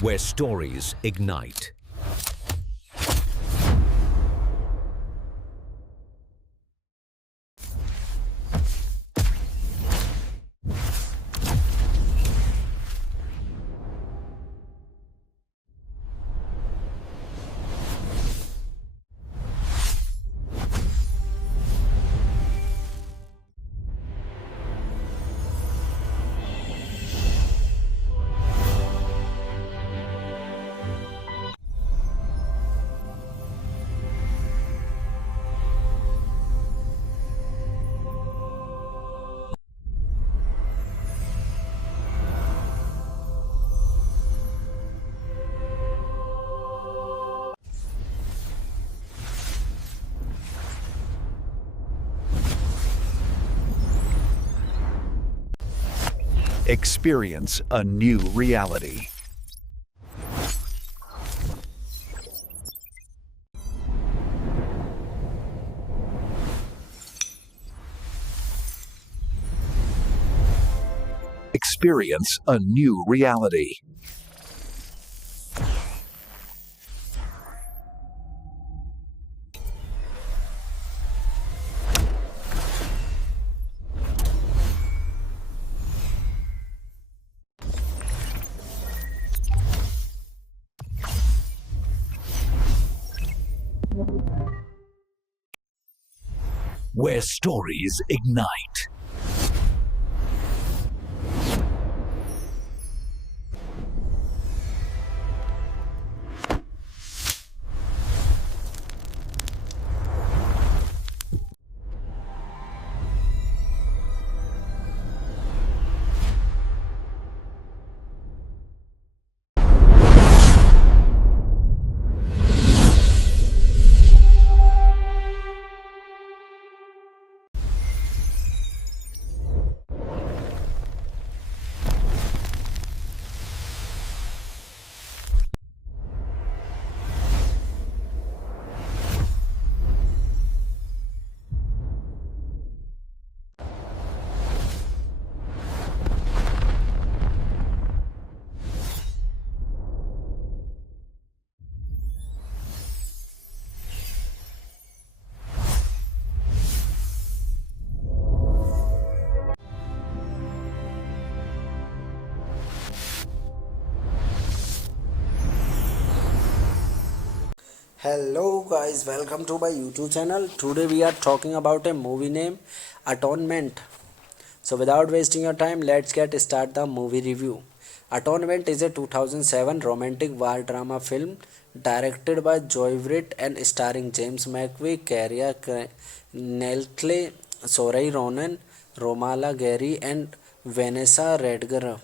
where stories ignite. Experience a new reality. Experience a new reality. Where stories ignite. Hello guys, welcome to my YouTube channel. Today we are talking about a movie name Atonement. So without wasting your time, let's get start the movie review. Atonement is a 2007 romantic war drama film directed by Joy Wright and starring James McAvoy, Keira Knightley, Saoirse Ronan, Romala Gary and Vanessa Redgrave.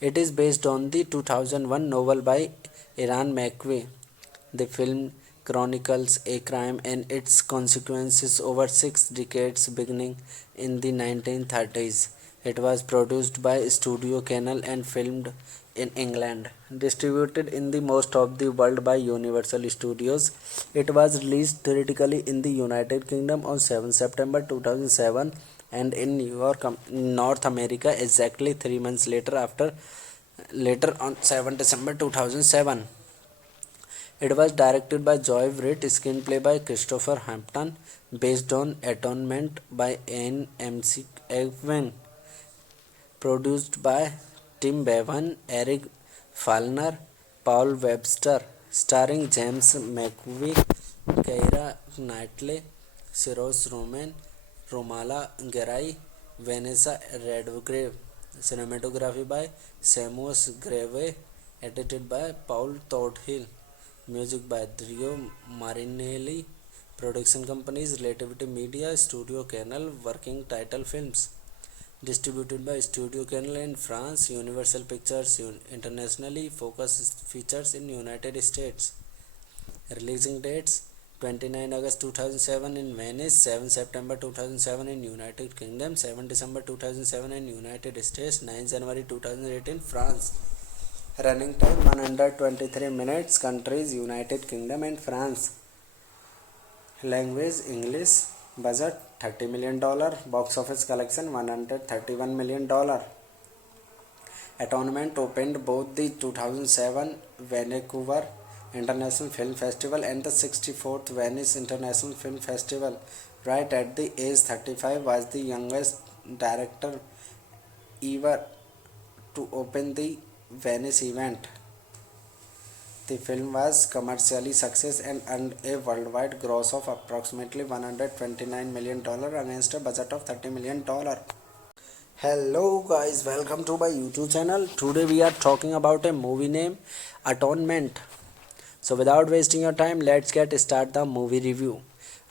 It is based on the 2001 novel by Ian McAvoy. The film chronicles a crime and its consequences over 6 decades beginning in the 1930s. It was produced by Studio Canal and filmed in England. Distributed in the most of the world by Universal Studios, it was released theatrically in the United Kingdom on 7 September 2007 and in New York, North America exactly 3 months later on 7 December 2007. It was directed by Joy Wright, screenplay by Christopher Hampton, based on Atonement by Anne McEwen, produced by Tim Bevan, Eric Falner, Paul Webster, starring James McAvoy, Keira Knightley, Cyrus Roman, Romala Garai, Vanessa Redgrave, cinematography by Seamus Grave, edited by Paul Thornhill. Music by Drio Marinelli. Production companies Relativity Media, Studio Canal, Working Title Films. Distributed by Studio Canal in France, Universal Pictures internationally. Focus features in United States. Releasing dates 29 August 2007 in Venice, 7 September 2007 in United Kingdom, 7 December 2007 in United States, 9 January 2008 in France. Running time 123 minutes. Countries United Kingdom and France. Language English. Budget $30 million. Box office collection $131 million. Atonement opened both the 2007 Vancouver International Film Festival and the 64th Venice International Film Festival. Right at the age 35, was the youngest director ever to open the Venice event. The film was commercially success and earned a worldwide gross of approximately $129 million against a budget of $30 million. Hello guys, welcome to my YouTube channel. Today we are talking about a movie name Atonement. So without wasting your time, let's get start the movie review.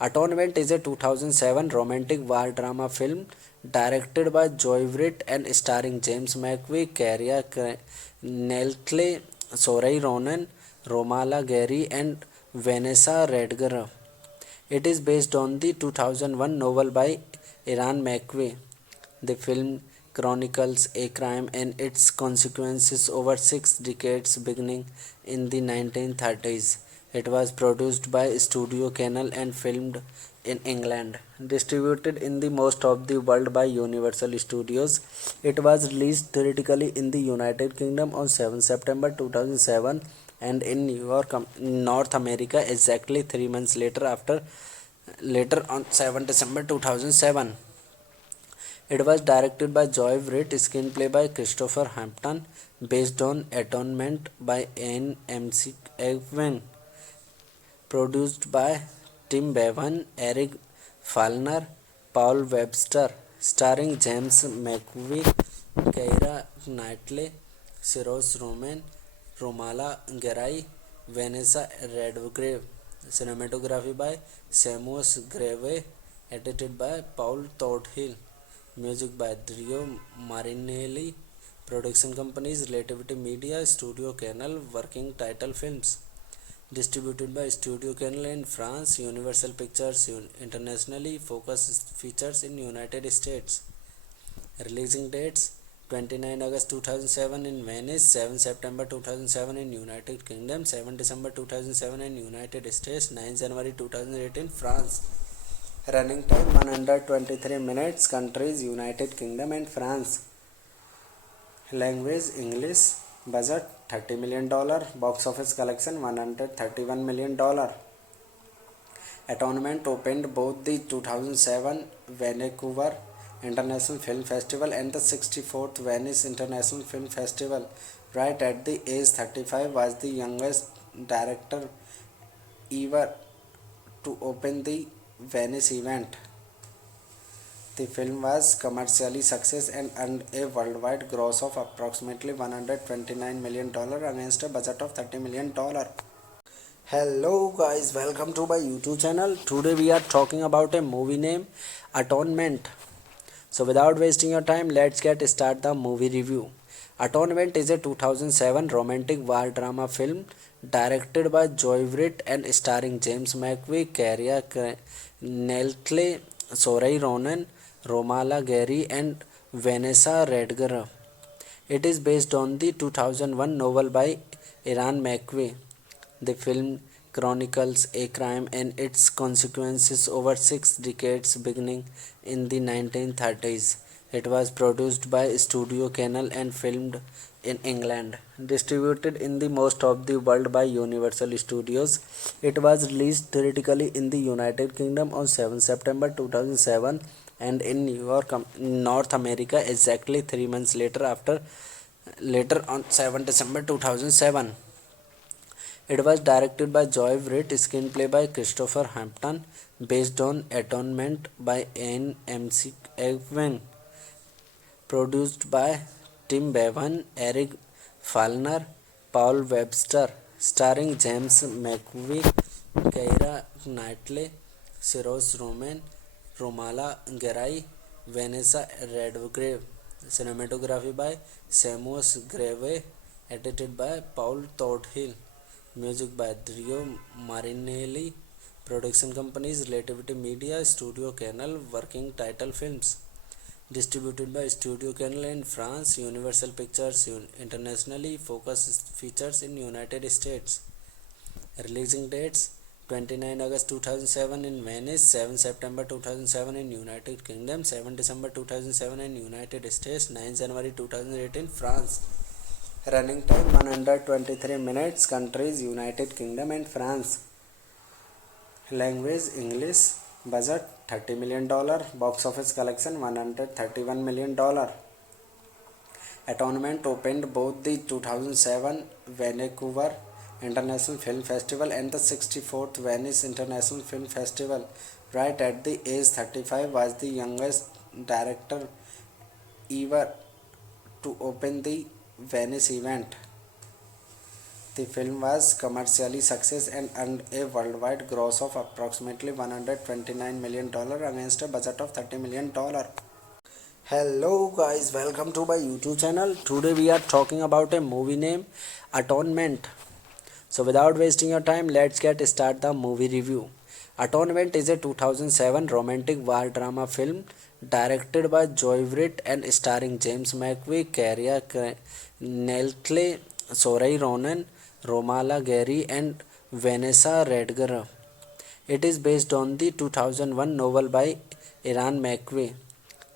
Atonement is a 2007 romantic war drama film directed by Joy Wright and starring James McAvoy, Keira Knightley, Saoirse Ronan, Romala Gary and Vanessa Redgrave. It is based on the 2001 novel by Ian McAvoy. The film chronicles a crime and its consequences over 6 decades beginning in the 1930s. It was produced by Studio Canal and filmed in England. Distributed in the most of the world by Universal Studios, it was released theatrically in the United Kingdom on 7 September 2007 and in North America exactly 3 months later on 7 December 2007. It was directed by Joy Wright, screenplay by Christopher Hampton, based on Atonement by Ian McEwan, produced by Tim Bevan, Eric Falner, Paul Webster, starring James McAvoy, Keira Knightley, Saoirse Ronan, Romala Garai, Vanessa Redgrave. Cinematography by Seamus Grave, edited by Paul Thornhill. Music by Dario Marinelli. Production companies Relativity Media, Studio Canal, Working Title Films. Distributed by Studio Canal in France, Universal Pictures internationally, Focus Features in United States. Releasing dates 29 August 2007 in Venice, 7 September 2007 in United Kingdom, 7 December 2007 in United States, 9 January 2008 in France. Running time 123 minutes. Countries United Kingdom and France. Language English. Budget $30 million. Box office collection $131 million. Atonement opened both the 2007 Vancouver International Film Festival and the 64th Venice International Film Festival. Right at the age 35, was the youngest director ever to open the Venice event. The film was commercially success and earned a worldwide gross of approximately $129 million against a budget of $30 million. Hello guys, welcome to my YouTube channel. Today we are talking about a movie name Atonement. So without wasting your time, let's get start the movie review. Atonement is a 2007 romantic war drama film directed by Joy Wright and starring James McAvoy, Keira Knightley, Saoirse Ronan, Romala Gary and Vanessa Redgrave. It is based on the 2001 novel by Ian McAvoy. The film chronicles a crime and its consequences over 6 decades beginning in the 1930s. It was produced by Studio Canal and filmed in England. Distributed in the most of the world by Universal Studios, it was released theatrically in the United Kingdom on 7 September 2007 and in North America exactly 3 months later on 7 December 2007. It was directed by Joy Wright, screenplay by Christopher Hampton, based on Atonement by Ian McEwan, produced by Tim Bevan, Eric Falner, Paul Webster, starring James McAvoy, Keira Knightley, Saoirse Ronan, Romala Garai, Vanessa Redgrave. Cinematography by Seamus Grave, edited by Paul Thornhill. Music by Dario Marinelli. Production companies Relativity Media, Studio Canal, Working Title Films. Distributed by Studio Canal in France, Universal Pictures internationally, Focus Features in United States. Releasing dates 29 August 2007 in Venice, 7 September 2007 in United Kingdom, 7 December 2007 in United States, 9 January 2008 in France. Running time 123 minutes. Countries United Kingdom and France. Language English. Budget $30 million. Box office collection $131 million. Atonement opened both the 2007 Vancouver International Film Festival and the 64th Venice International Film Festival. Right at the age 35, was the youngest director ever to open the Venice event. The film was commercially success and earned a worldwide gross of approximately $129 million against a budget of $30 million. Hello guys, welcome to my YouTube channel. Today we are talking about a movie name Atonement. So without wasting your time, let's get start the movie review. Atonement is a 2007 romantic war drama film directed by Joy Wright and starring James McAvoy, Keira Knightley, Saoirse Ronan, Romala Gary and Vanessa Redgrave. It is based on the 2001 novel by Ian McAvoy.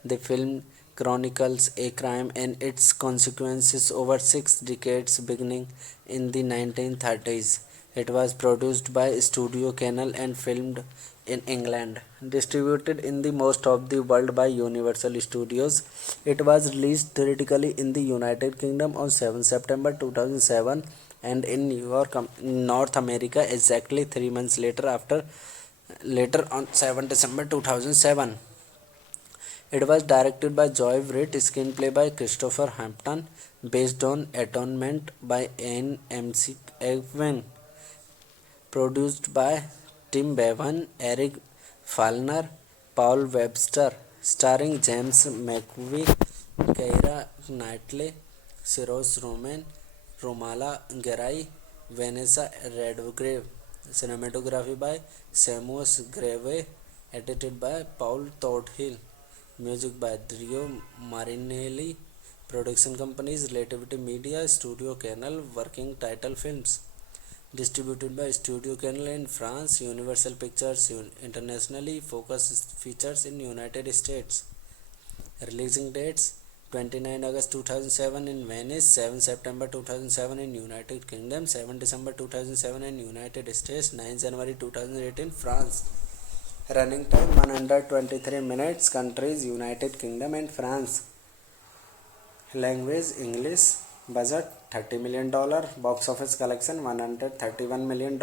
The film chronicles a crime and its consequences over 6 decades beginning in the 1930s. It was produced by Studio Canal and filmed in England. Distributed in the most of the world by Universal Studios. It was released theatrically in the United Kingdom on 7 September 2007 and in New York, North America exactly 3 months later on 7 December 2007. It was directed by Joy Wright, screenplay by Christopher Hampton, based on Atonement by Ian McEwan, produced by Tim Bevan, Eric Falner, Paul Webster, starring James McAvoy, Keira Knightley, Saoirse Ronan, Romala Garai, Vanessa Redgrave. Cinematography by Seamus Grave, edited by Paul Thornhill. Music by Dario Marinelli. Production companies Relativity Media, Studio Canal, Working Title Films. Distributed by Studio Canal in France, Universal Pictures internationally, Focus Features in United States. Releasing dates 29 August 2007 in Venice, 7 September 2007 in United Kingdom, 7 December 2007 in United States, 9 January 2008 in France. Running time 123 minutes. Countries United Kingdom and France. Language English. Budget $30 million. Box office collection $131 million.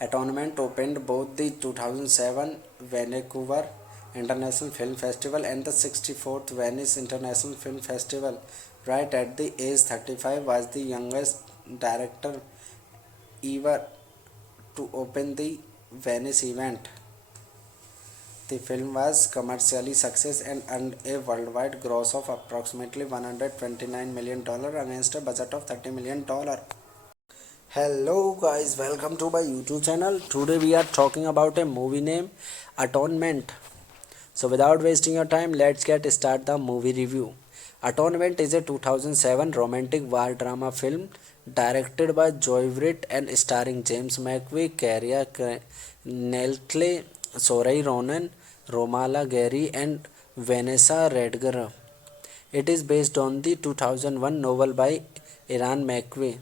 Atonement opened both the 2007 Vancouver International Film Festival and the 64th Venice International Film Festival. Right at the age 35, was the youngest director ever to open the Venice event. The film was commercially success and earned a worldwide gross of approximately $129 million against a budget of $30 million. Hello guys, welcome to my YouTube channel. Today we are talking about a movie name Atonement. So without wasting your time, let's get start the movie review. Atonement is a 2007 romantic war drama film directed by Joy Wright and starring James McAvoy, Keira Knightley, Saoirse Ronan, Romala Gary and Vanessa Redgrave. It is based on the 2001 novel by Ian McAvoy.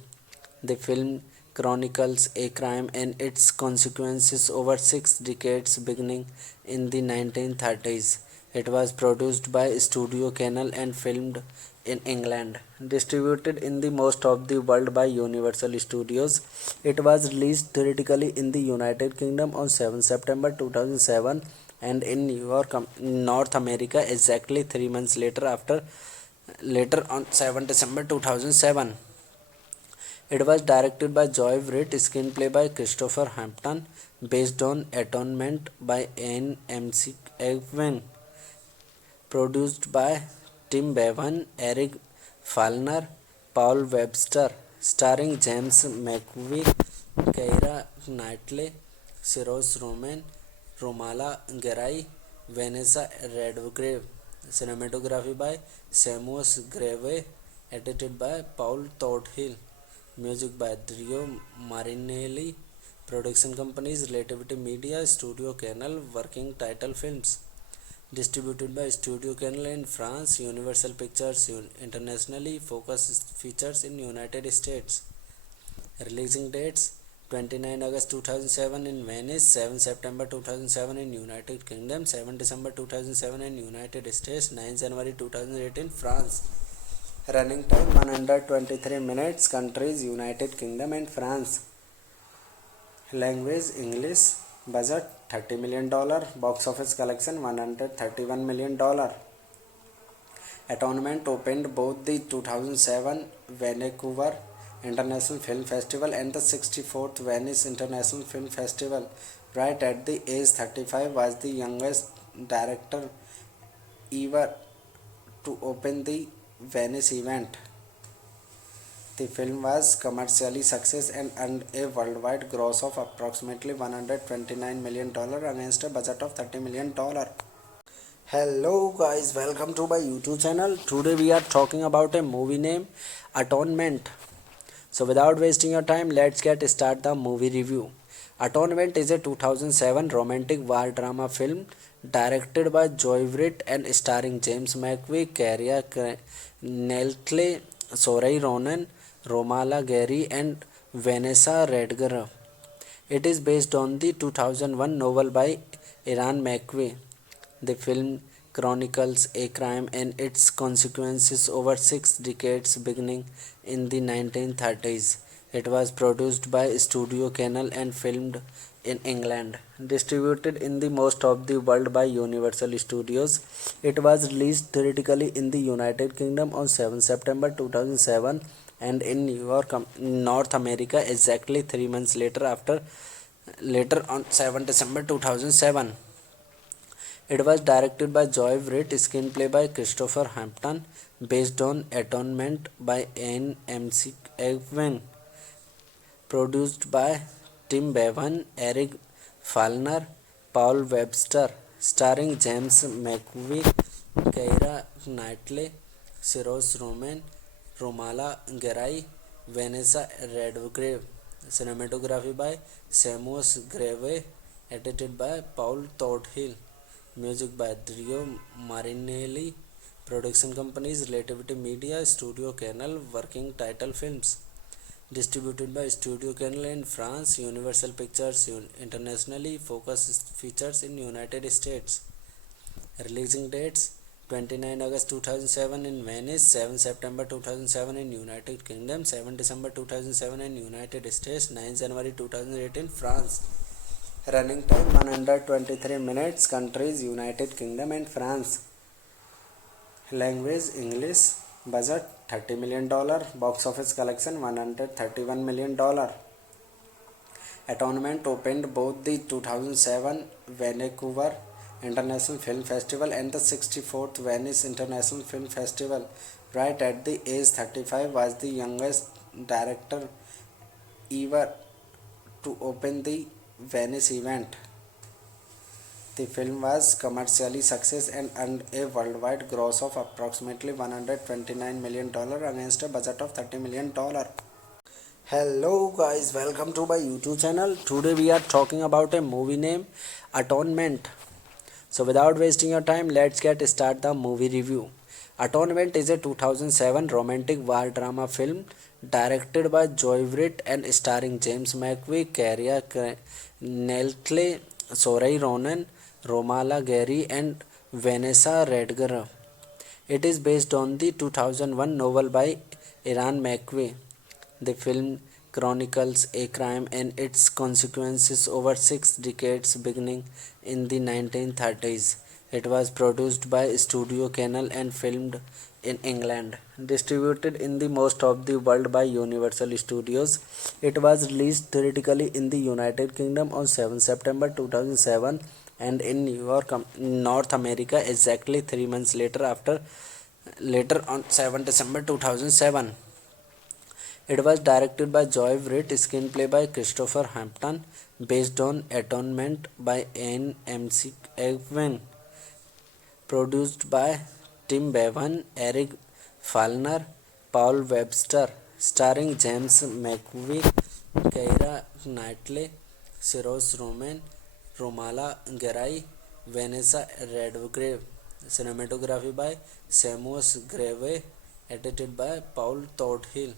The film chronicles a crime and its consequences over 6 decades beginning in the 1930s. It was produced by Studio Canal and filmed in England. Distributed in the most of the world by Universal Studios. It was released theatrically in the United Kingdom on 7 September 2007 and in New York, North America exactly 3 months later on 7 December 2007. It was directed by Joy Wright, screenplay by Christopher Hampton, based on Atonement by Ian McEwan, produced by Tim Bevan, Eric Falner, Paul Webster, starring James McAvoy, Keira Knightley, Saoirse Ronan, Romala Garai, Vanessa Redgrave. Cinematography by Seamus Grave, edited by Paul Thornhill. Music by Dario Marinelli. Production companies Relativity Media, Studio Canal, Working Title Films. Distributed by Studio Canal in France, Universal Pictures internationally, Focus Features in United States. Releasing dates: 29 August 2007 in Venice, 7 September 2007 in United Kingdom, 7 December 2007 in United States, 9 January 2008 in France. Running time 123 minutes. Countries: United Kingdom and France. Language: English. Budget $30 million. Box office collection $131 million. Atonement opened both the 2007 Vancouver International Film Festival and the 64th Venice International Film Festival. Right at the age 35, was the youngest director ever to open the Venice event. The film was commercially success and earned a worldwide gross of approximately $129 million against a budget of $30 million. Hello guys, welcome to my YouTube channel. Today we are talking about a movie named Atonement. So without wasting your time, let's get start the movie review. Atonement is a 2007 romantic war drama film directed by Joy Wright and starring James McAvoy, Keira Knightley, Saoirse Ronan, Romala Gary and Vanessa Redgrave. It is based on the 2001 novel by Ian McAvoy. The film chronicles a crime and its consequences over 6 decades beginning in the 1930s. It was produced by Studio Canal and filmed in England. Distributed in the most of the world by Universal Studios. It was released theatrically in the United Kingdom on 7 September 2007 and in New York, North America exactly 3 months later on 7 December 2007. It was directed by Joy Wright, screenplay by Christopher Hampton, based on Atonement by Ian McEwan, produced by Tim Bevan, Eric Falner, Paul Webster, starring James McAvoy, Keira Knightley, Saoirse Ronan, Romala Garai, Vanessa Redgrave. Cinematography by Seamus Grave, edited by Paul Todhill. Music by Dario Marinelli. Production companies: Relativity Media, Studio Canal, Working Title Films. Distributed by Studio Canal in France, Universal Pictures internationally, Focus Features in United States. Releasing dates: 29 August 2007 in Venice, 7 September 2007 in United Kingdom, 7 December 2007 in United States, 9 January 2008 in France. Running time 123 minutes. Countries: United Kingdom and France. Language: English. Budget $30 million. Box office collection $131 million. Atonement opened both the 2007 Vancouver International Film Festival and the 64th Venice International Film Festival. Right at the age 35, was the youngest director ever to open the Venice event. The film was commercially success and earned a worldwide gross of approximately $129 million against a budget of $30 million. Hello guys, welcome to my YouTube channel. Today we are talking about a movie named Atonement. So without wasting your time, let's get start the movie review. Atonement is a 2007 romantic war drama film directed by Joy Wright and starring James McAvoy, Keira Knightley, Saoirse Ronan, Romala Gary and Vanessa Redgrave. It is based on the 2001 novel by Ian McAvoy. The film chronicles a crime and its consequences over 6 decades beginning in the 1930s. It was produced by Studio Canal and filmed in England. Distributed in the most of the world by Universal Studios. It was released theatrically in the United Kingdom on 7 September 2007 and in New York, North America exactly 3 months later on 7 December 2007. It was directed by Joy Wright, screenplay by Christopher Hampton, based on Atonement by Ian McEwan, produced by Tim Bevan, Eric Falner, Paul Webster, starring James McAvoy, Keira Knightley, Saoirse Ronan, Romala Garai, Vanessa Redgrave. Cinematography by Seamus Grave. Edited by Paul Thornhill.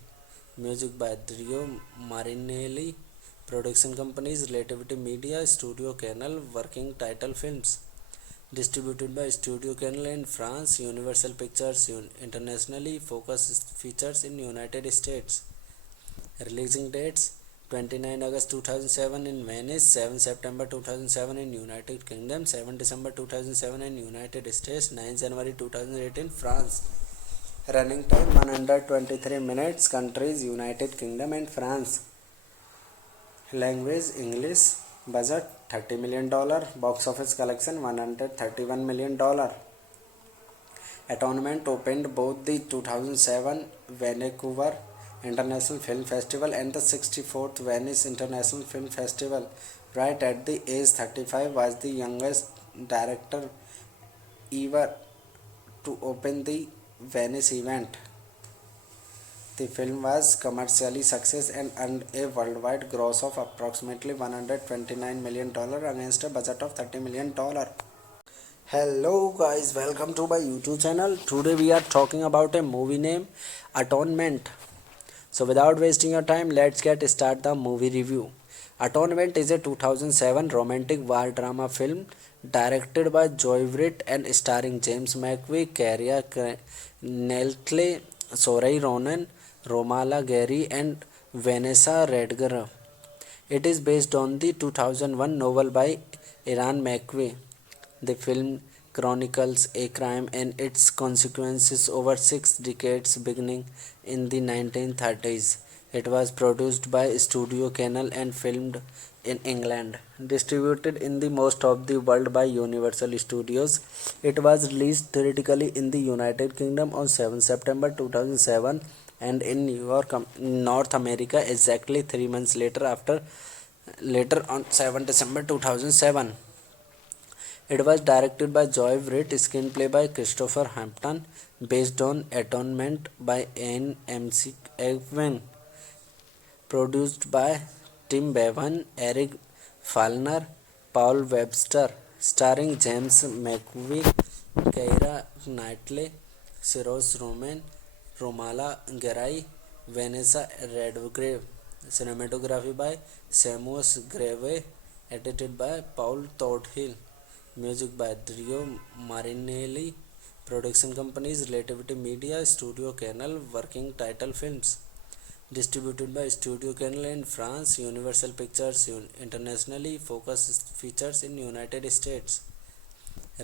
Music by Drio Marinelli. Production companies Relativity Media, Studio Canal, Working Title Films. Distributed by Studio Canal in France, Universal Pictures internationally, Focus Features in United States. Releasing dates 29 August 2007 in Venice, 7 September 2007 in United Kingdom, 7 December 2007 in United States, 9 January 2008 in France. Running time 123 minutes. Countries United Kingdom and France. Language English. Budget $30 million. Box office collection $131 million. Atonement opened both the 2007 Vancouver International Film Festival and the 64th Venice International Film Festival. Right at the age 35, was the youngest director ever to open the Venice event. The film was commercially success and earned a worldwide gross of approximately $129 million against a budget of $30 million. Hello guys, welcome to my YouTube channel. Today we are talking about a movie named Atonement. So without wasting your time, let's get start the movie review. Atonement is a 2007 romantic war drama film directed by Joy Wright and starring James McAvoy, Keira Knightley, Saoirse Ronan, Romala Gary and Vanessa Redgrave. It is based on the 2001 novel by Ian McAvoy. The film chronicles a crime and its consequences over 6 decades beginning in the 1930s. It was produced by Studio Canal and filmed in England. Distributed in the most of the world by Universal Studios. It was released theatrically in the United Kingdom on 7 September 2007 and in New York, North America exactly 3 months later on 7 December 2007. It was directed by Joy Wright, screenplay by Christopher Hampton, based on Atonement by Ian McEwan, produced by Tim Bevan, Eric Falner, Paul Webster, starring James McAvoy, Keira Knightley, Saoirse Ronan, Romala Gary, Vanessa Redgrave. Cinematography by Seamus Grave, edited by Paul Thornhill. Music by Drio Marinelli. Production companies Relativity Media, Studio Canal, Working Title Films. Distributed by Studio Canal in France, Universal Pictures internationally, Focus Features in United States.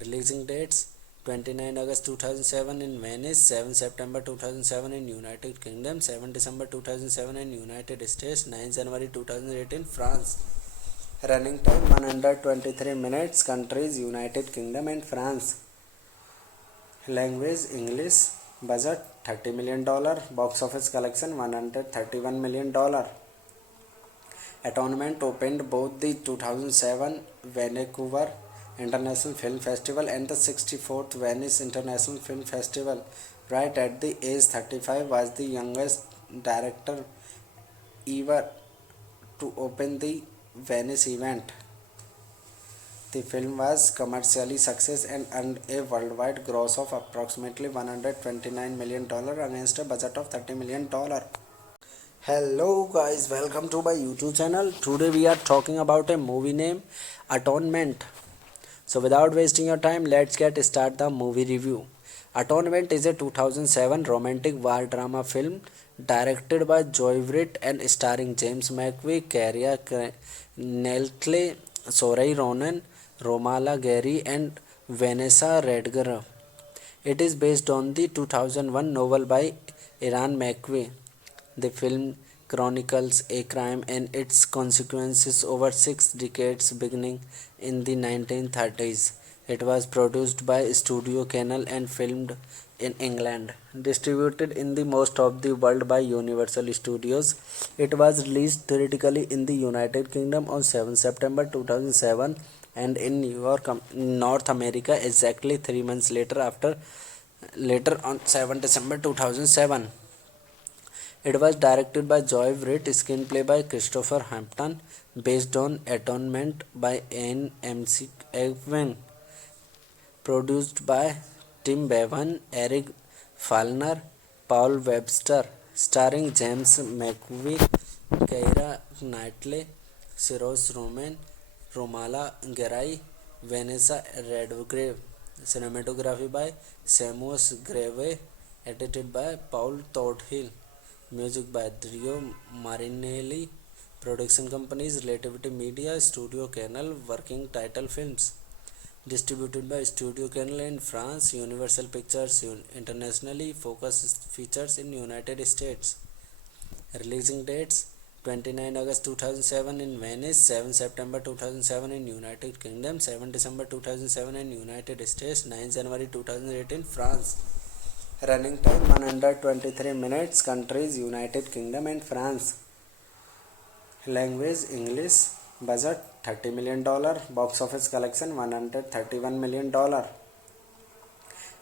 Releasing dates 29 August 2007 in Venice, 7 September 2007 in United Kingdom, 7 December 2007 in United States, 9 January 2008 in France. Running time 123 minutes. Countries United Kingdom and France. Language English. Budget $30 million. Box office collection $131 million. Atonement opened both the 2007 Vancouver International Film Festival and the 64th Venice International Film Festival. Right at the age 35, was the youngest director ever to open the Venice event. The film was commercially success and earned a worldwide gross of approximately $129 million against a budget of $30 million. Hello guys, welcome to my YouTube channel. Today we are talking about a movie named Atonement. So without wasting your time, let's get start the movie review. Atonement is a 2007 romantic war drama film directed by Joy Wright and starring James McAvoy, Keira Knightley, Saoirse Ronan, Romala Gary and Vanessa Redgrave. It is based on the 2001 novel by Ian McAvoy. The film chronicles a crime and its consequences over 6 decades beginning in the 1930s. It was produced by Studio Canal and filmed in England. Distributed in the most of the world by Universal Studios. It was released theatrically in the United Kingdom on 7 September 2007 and in New York, North America exactly 3 months later on 7 December 2007. It was directed by Joy Wright, screenplay by Christopher Hampton, based on Atonement by Ian McEwan, Produced by Tim Bevan, Eric Falner, Paul Webster, starring James McAvoy, Keira Knightley, Cyrus Ronan, Romala Garai, Vanessa Redgrave. Cinematography by Seamus Grave, edited by Paul Todhill. Music by Dario Marinelli. Production companies Relativity Media, Studio Canal, Working Title Films. Distributed by Studio Canal in France, Universal Pictures internationally, Focus Features in United States. Releasing dates 29 August 2007 in Venice, 7 September 2007 in United Kingdom, 7 December 2007 in United States, 9 January 2008 in France. Running time 123 minutes. Countries United Kingdom and France. Language English. Budget $30 million. Box office collection $131 million.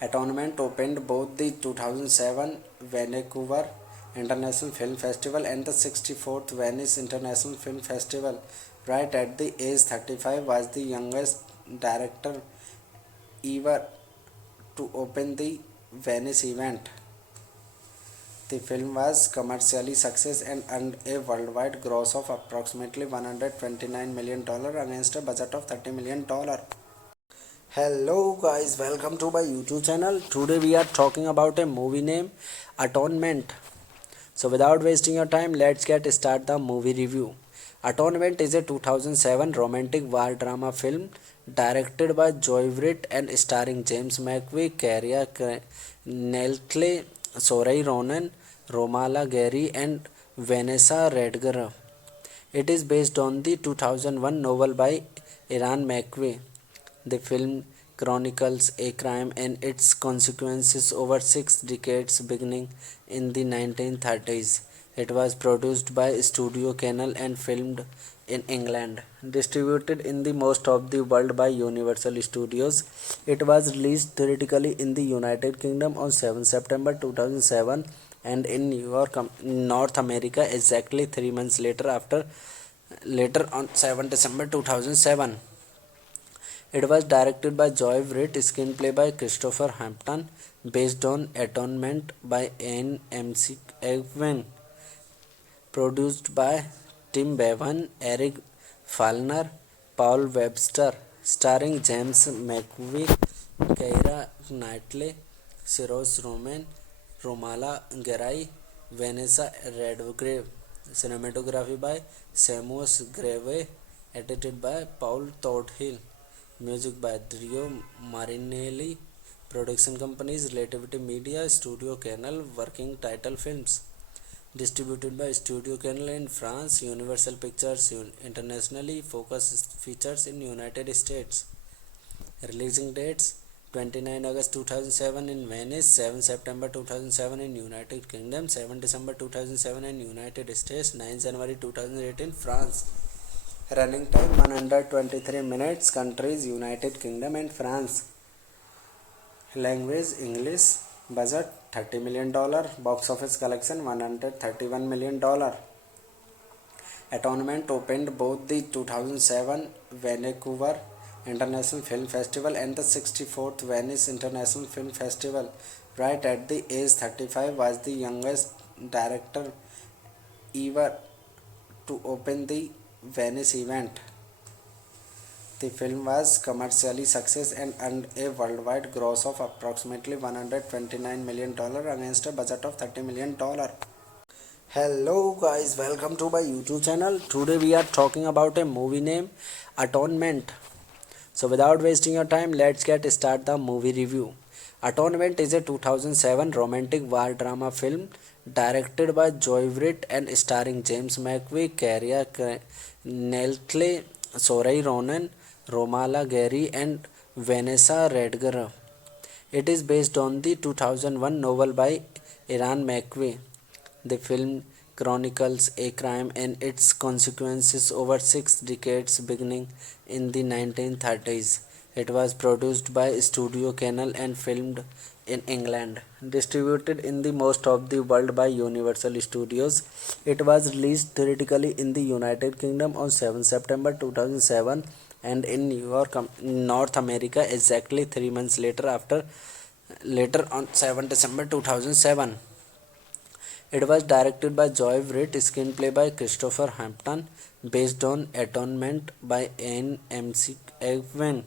Atonement opened both the 2007 Vancouver International Film Festival and the 64th Venice International Film Festival. Right at the age 35, was the youngest director ever to open the Venice event. The film was commercially success and earned a worldwide gross of approximately $129 million against a budget of $30 million. Hello guys, welcome to my YouTube channel. Today we are talking about a movie named Atonement. So without wasting your time, let's get start the movie review. Atonement is a 2007 romantic war drama film directed by Joy Wright and starring James McAvoy, Keira Knightley, Saoirse Ronan, Romala Gary and Vanessa Redgrave. It is based on the 2001 novel by Ian McAvoy. The film chronicles a crime and its consequences over 6 decades beginning in the 1930s. It was produced by Studio Canal and filmed in England. Distributed in the most of the world by Universal Studios. It was released theatrically in the United Kingdom on 7 September 2007 and in New York, North America exactly 3 months later on 7 December 2007. It was directed by Joy Wright, screenplay by Christopher Hampton, based on Atonement by Ian McEwan. Produced by Tim Bevan, Eric Falner, Paul Webster, starring James McAvoy, Keira Knightley, Cyrus Ronan, Romala Garai, Vanessa Redgrave. Cinematography by Seamus Grave, edited by Paul Todhill. Music by Dario Marinelli. Production companies Relativity Media, Studio Canal, Working Title Films. Distributed by Studio Canal in France, Universal Pictures internationally, Focus Features in United States. Releasing dates 29 August 2007 in Venice, 7 September 2007 in United Kingdom, 7 December 2007 in United States, 9 January 2008 in France. Running time 123 minutes. Countries United Kingdom and France. Language English. Budget $30 million. Box office collection $131 million. Atonement opened both the 2007 Vancouver International Film Festival and the 64th Venice International Film Festival. Right at the age 35, was the youngest director ever to open the Venice event. The film was commercially success and earned a worldwide gross of approximately $129 million against a budget of $30 million. Hello guys, welcome to my YouTube channel. Today we are talking about a movie named Atonement. So without wasting your time, let's get start the movie review. Atonement is a 2007 romantic war drama film directed by Joy Wright and starring James McAvoy, Keira Knightley, Saoirse Ronan, Romala Gary and Vanessa Redgrave. It is based on the 2001 novel by Ian McAvoy. The film chronicles a crime and its consequences over 6 decades beginning in the 1930s. It was produced by Studio Canal and filmed in England. Distributed in the most of the world by Universal Studios. It was released theatrically in the United Kingdom on 7 September 2007 and in New York, North America, exactly 3 months later on 7 December 2007. It was directed by Joy Wright, screenplay by Christopher Hampton, based on Atonement by Anne McEwen,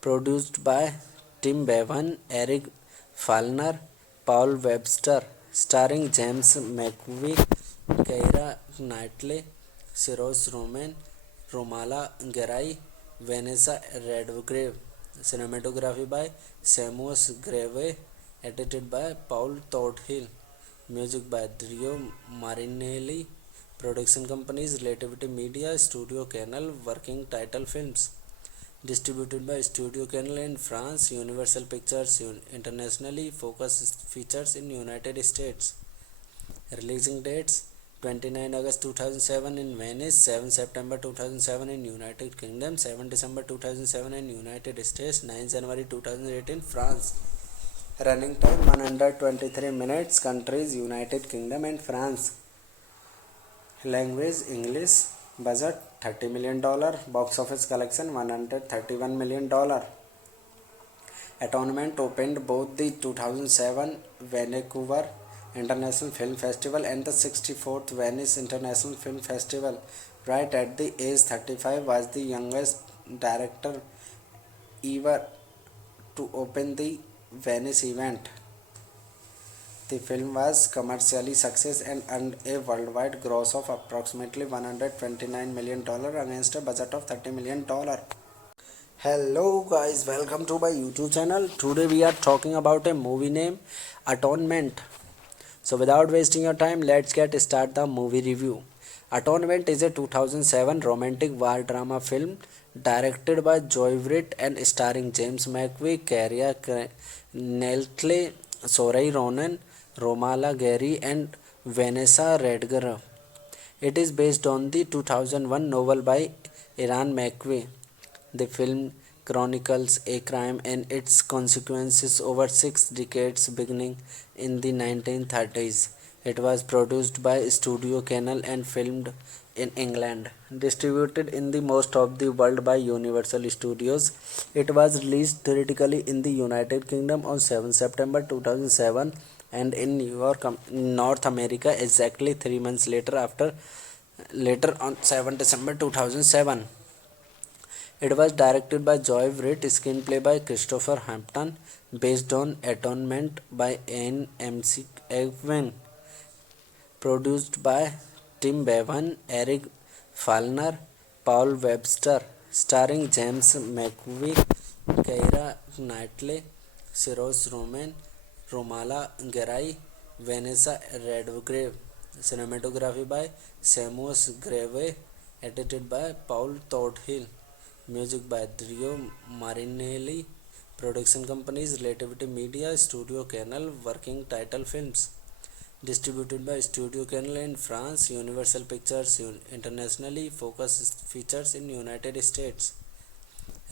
produced by Tim Bevan, Eric Falner, Paul Webster, starring James McAvoy, Keira Knightley, Cyrus Ronan, Romala Garai, Vanessa Redgrave. Cinematography by Seamus Grave, edited by Paul Thornhill. Music by Dario Marinelli. Production companies Relativity Media, Studio Canal, Working Title Films. Distributed by Studio Canal in France, Universal Pictures internationally, Focus Features in United States. Releasing dates 29 August 2007 in Venice, 7 September 2007 in United Kingdom, 7 December 2007 in United States, 9 January 2008 in France. Running time 123 minutes. Countries United Kingdom and France. Language English. Budget $30 million. Box office collection $131 million. Atonement opened both the 2007 Vancouver International Film Festival and the 64th Venice International Film Festival. Right at the age 35, was the youngest director ever to open the Venice event. The film was commercially success and earned a worldwide gross of approximately $129 million against a budget of $30 million. Hello guys, welcome to my YouTube channel. Today we are talking about a movie named Atonement. So without wasting your time, let's get start the movie review. Atonement is a 2007 romantic war drama film directed by Joy Wright and starring James McAvoy, Keira Knightley, Saoirse Ronan, Romala Garai and Vanessa Redgrave. It is based on the 2001 novel by Ian McEwan. The film chronicles a crime and its consequences over 6 decades beginning in the 1930s. It was produced by Studio Canal and filmed in England. Distributed in the most of the world by Universal Studios, it was released theatrically in the United Kingdom on 7 September 2007 and in New York, North America, exactly 3 months later on 7 December 2007. It was directed by Joy Wright, screenplay by Christopher Hampton, based on Atonement by Anne McEwen, produced by Tim Bevan, Eric Falner, Paul Webster, starring James McAvoy, Keira Knightley, Cyrus Ronan, Romala Garai, Vanessa Redgrave. Cinematography by Seamus Grave, edited by Paul Thornhill. Music by Dario Marinelli. Production companies Relativity Media, Studio Canal, Working Title Films. Distributed by Studio Canal in France, Universal Pictures internationally, Focus Features in United States.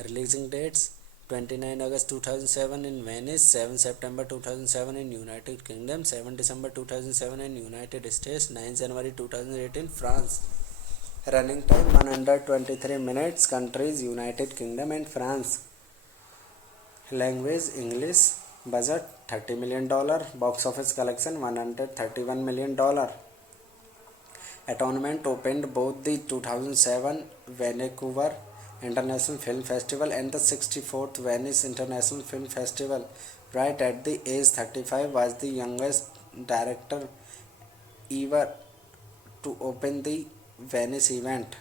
Releasing dates 29 August 2007 in Venice, 7 September 2007 in United Kingdom, 7 December 2007 in United States, 9 January 2008 in France. Running time 123 minutes. Countries United Kingdom and France. Language English. Budget $30 million. Box office collection $131 million. Atonement opened both the 2007 Vancouver International Film Festival and the 64th Venice International Film Festival. Right at the age 35, was the youngest director ever to open the Venice event.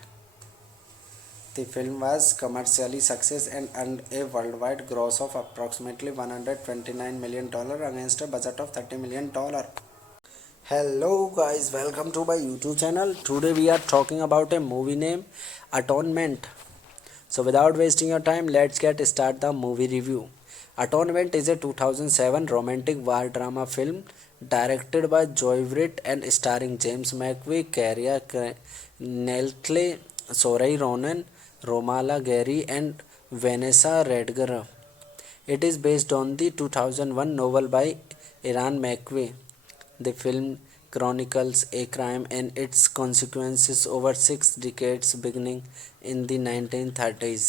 The film was commercially success and earned a worldwide gross of approximately $129 million against a budget of $30 million. Hello guys, welcome to my YouTube channel. Today we are talking about a movie named Atonement. So without wasting your time, let's get start the movie review. Atonement is a 2007 romantic war drama film directed by Joy Wright and starring James McAvoy, Keira Knightley, Saoirse Ronan, Romala Garai and Vanessa Redgrave. It is based on the 2001 novel by Ian McEwan. The film chronicles a crime and its consequences over 6 decades beginning in the 1930s.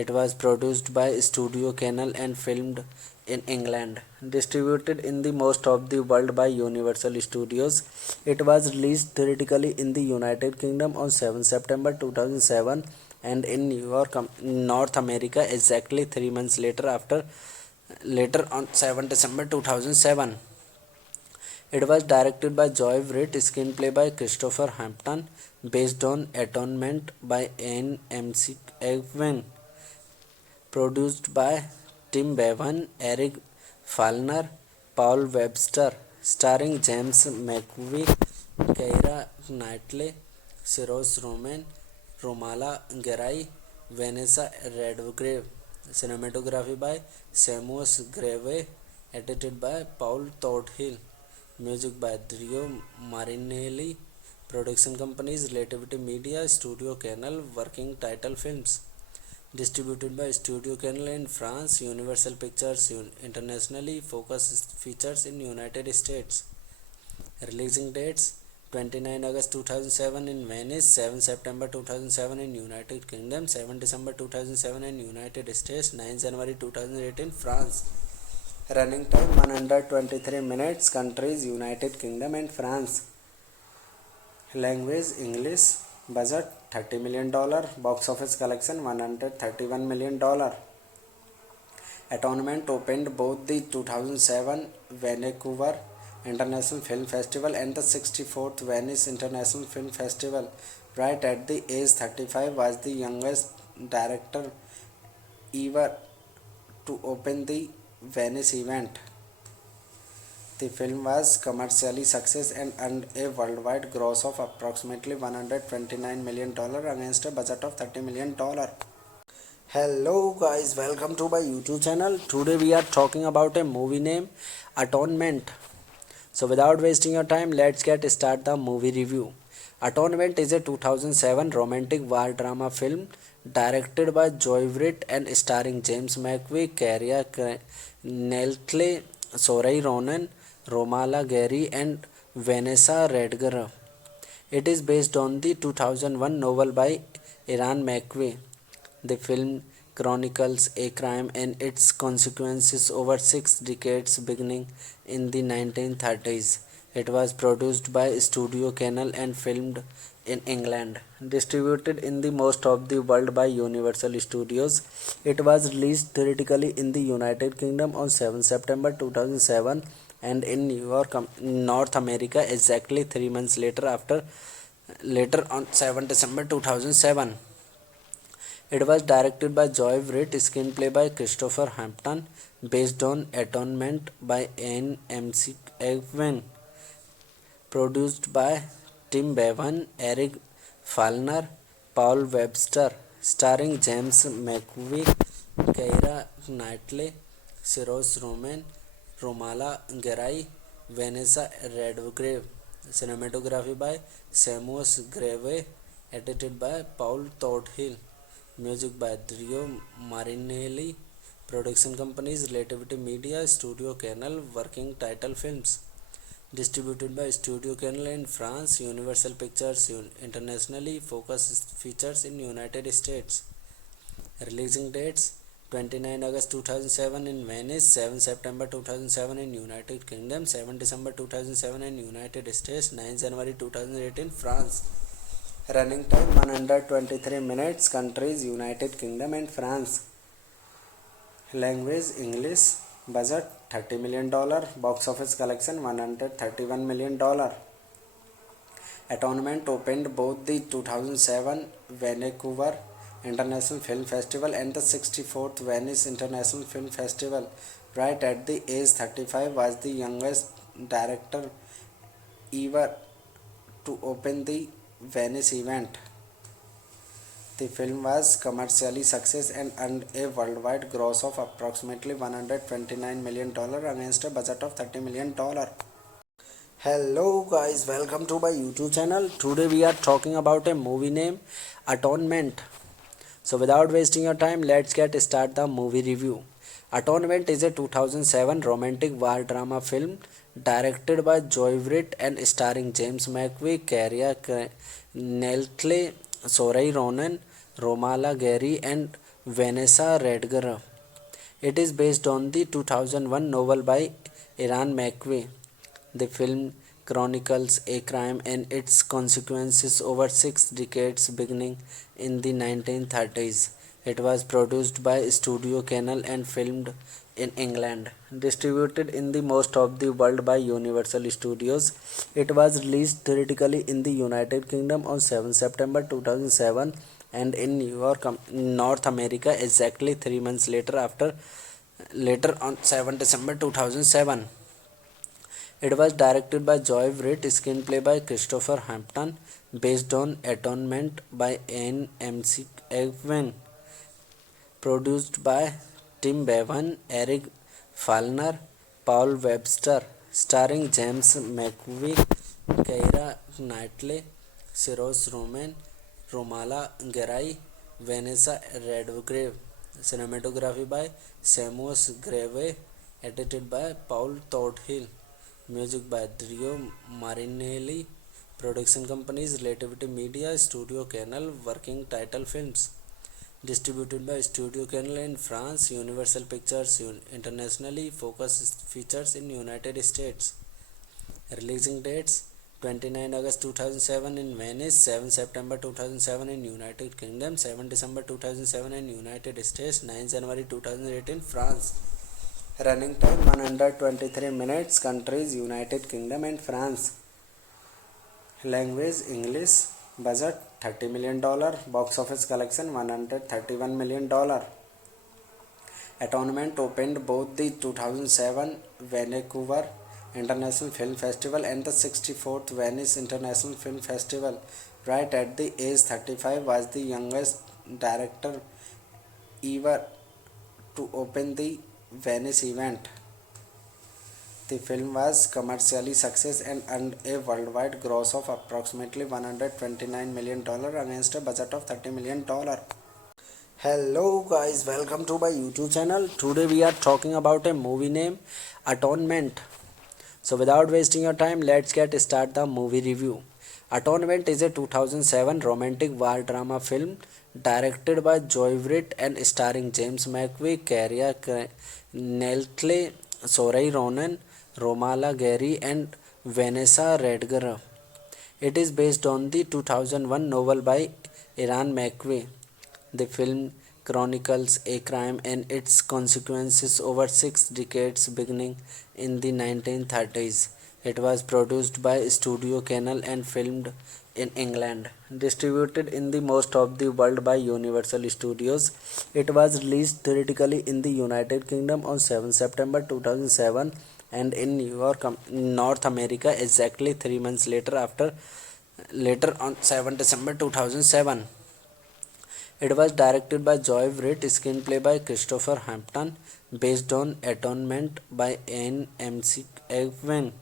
It was produced by Studio Canal and filmed in England. Distributed in the most of the world by Universal Studios, it was released theatrically in the United Kingdom on 7 September 2007 and in New York, North America exactly 3 months later on 7 December 2007. It was directed by Joy Wright, screenplay by Christopher Hampton, based on Atonement by Anne McEwen, produced by Tim Bevan, Eric Falner, Paul Webster, starring James McAvoy, Keira Knightley, Cyrus Ronan, Romala Garai, Vanessa Redgrave. Cinematography by Seamus Grave, edited by Paul Thornhill. Music by Dario Marinelli. Production companies Relativity Media, Studio Canal, Working Title Films. Distributed by Studio Canal in France, Universal Pictures internationally, Focus Features in United States. Releasing dates 29 August 2007 in Venice, 7 September 2007 in United Kingdom, 7 December 2007 in United States, 9 January 2008 in France. Running time 123 minutes. Countries United Kingdom and France. Language English. Budget $30 million. Box office collection $131 million. Atonement opened both the 2007 Vancouver International Film Festival and the 64th Venice International Film Festival. Right at the age 35, was the youngest director ever to open the Venice event. The film was commercially success and earned a worldwide gross of approximately $129 million against a budget of $30 million. Hello guys, welcome to my YouTube channel. Today we are talking about a movie named Atonement. So without wasting your time, let's get start the movie review. Atonement is a 2007 romantic war drama film directed by Joy Wright and starring James McAvoy, Keira Knightley, Saoirse Ronan, Romala Garai and Vanessa Redgrave. It is based on the 2001 novel by Ian McEwan. The film chronicles a crime and its consequences over 6 decades beginning in the 1930s. It was produced by Studio Canal and filmed in England. Distributed in the most of the world by Universal Studios, it was released theatrically in the United Kingdom on 7 September 2007 and in New York, North America exactly 3 months later on 7 December 2007. It was directed by Joy Wright, screenplay by Christopher Hampton, based on Atonement by Anne McEwen, produced by Tim Bevan, Eric Falner, Paul Webster, starring James McAvoy, Keira Knightley, Cyrus Ronan, Romala Garai, Vanessa Redgrave. Cinematography by Seamus Grave, edited by Paul Thornhill. Music by Dario Marinelli. Production companies Relativity Media, Studio Canal, Working Title Films. Distributed by Studio Canal in France, Universal Pictures internationally, Focus Features in United States. Releasing dates 29 August 2007 in Venice, 7 September 2007 in United Kingdom, 7 December 2007 in United States, 9 January 2008 in France. Running time 123 minutes. Countries United Kingdom and France. Language English. Budget $30 million. Box office collection $131 million. Atonement opened both the 2007 Vancouver International Film Festival and the 64th Venice International Film Festival. Right at the age 35, was the youngest director ever to open the Venice event. The film was commercially success and earned a worldwide gross of approximately $129 million against a budget of $30 million. Hello guys, welcome to my YouTube channel. Today we are talking about a movie named Atonement. So without wasting your time, let's get start the movie review. Atonement is a 2007 romantic war drama film directed by Joy Wright and starring James McAvoy, Keira Knightley, Saoirse Ronan, Romala Gary, and Vanessa Redgrave. It is based on the 2001 novel by Ian McAvoy. The film chronicles a crime and its consequences over 6 decades beginning in the 1930s. It was produced by Studio Canal and filmed in England. Distributed in the most of the world by Universal Studios, it was released theatrically in the United Kingdom on 7 September 2007 and in New York, North America exactly 3 months later on 7 December 2007. It was directed by Joy Wright, screenplay by Christopher Hampton, based on Atonement by Ian McEwan, produced by Tim Bevan, Eric Falner, Paul Webster, starring James McAvoy, Keira Knightley, Cyrus Ronan, Romala Garai, Vanessa Redgrave. Cinematography by Seamus Grave, edited by Paul Thornhill. Music by Dario Marinelli. Production companies Relativity Media, Studio Canal, Working Title Films. Distributed by Studio Canal in France, Universal Pictures internationally, Focus Features in United States. Releasing dates 29 August 2007 in Venice, 7 September 2007 in United Kingdom, 7 December 2007 in United States, 9 January 2008 in France. Running time 123 minutes. Countries United Kingdom and France. Language English. Budget $30 million. Box office collection $131 million. Atonement opened both the 2007 Vancouver International Film Festival and the 64th Venice International Film Festival. Right at the age 35, was the youngest director ever to open the Venice event. The film was commercially success and earned a worldwide gross of approximately $129 million against a budget of $30 million. Hello guys, welcome to my YouTube channel. Today we are talking about a movie named Atonement. So without wasting your time, let's get start the movie review. Atonement is a 2007 romantic war drama film directed by Joy Wright and starring James McAvoy, Keira Knightley, Saoirse Ronan, Romala Gary, and Vanessa Redgrave. It is based on the 2001 novel by Ian McAvoy. The film chronicles a crime and its consequences over 6 decades beginning in the 1930s. It was produced by Studio Canal and filmed in England. Distributed in the most of the world by Universal Studios, it was released theatrically in the United Kingdom on 7 September 2007 and in New York, North America exactly 3 months later on 7 December 2007. It was directed by Joy Wright, screenplay by Christopher Hampton, based on Atonement by Ian McEwan,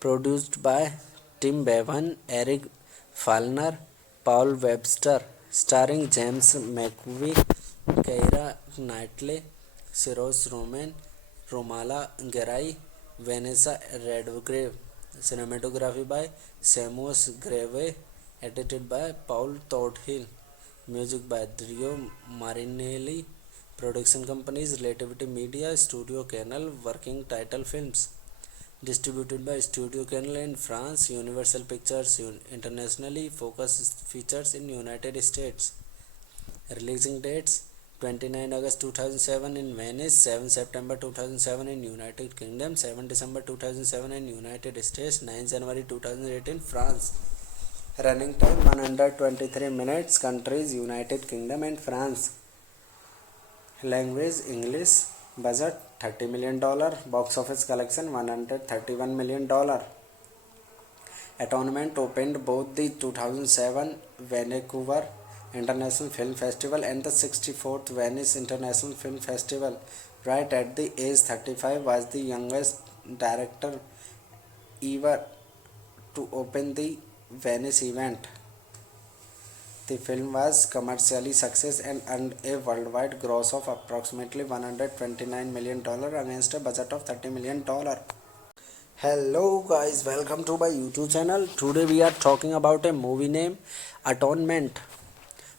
produced by Tim Bevan, Eric Falner, Paul Webster, starring James McAvoy, Keira Knightley, Cyrus Ronan, Romala Garai, Vanessa Redgrave. Cinematography by Seamus Grave, edited by Paul Thornhill. Music by Dario Marinelli. Production companies Relativity Media, Studio Canal, Working Title Films. Distributed by Studio Canal in France, Universal Pictures internationally, Focus Features in United States. Releasing dates 29 August 2007 in Venice, 7 September 2007 in United Kingdom, 7 December 2007 in United States, 9 January 2008 in France. Running time 123 minutes. Countries United Kingdom and France. Language English. Budget $30 million. Box office collection $131 million. Atonement opened both the 2007 Vancouver International Film Festival and the 64th Venice International Film Festival. Right at the age 35, was the youngest director ever to open the Venice event. The film was commercially success and earned a worldwide gross of approximately $129 million against a budget of $30 million. Hello guys, welcome to my YouTube channel. Today we are talking about a movie named Atonement.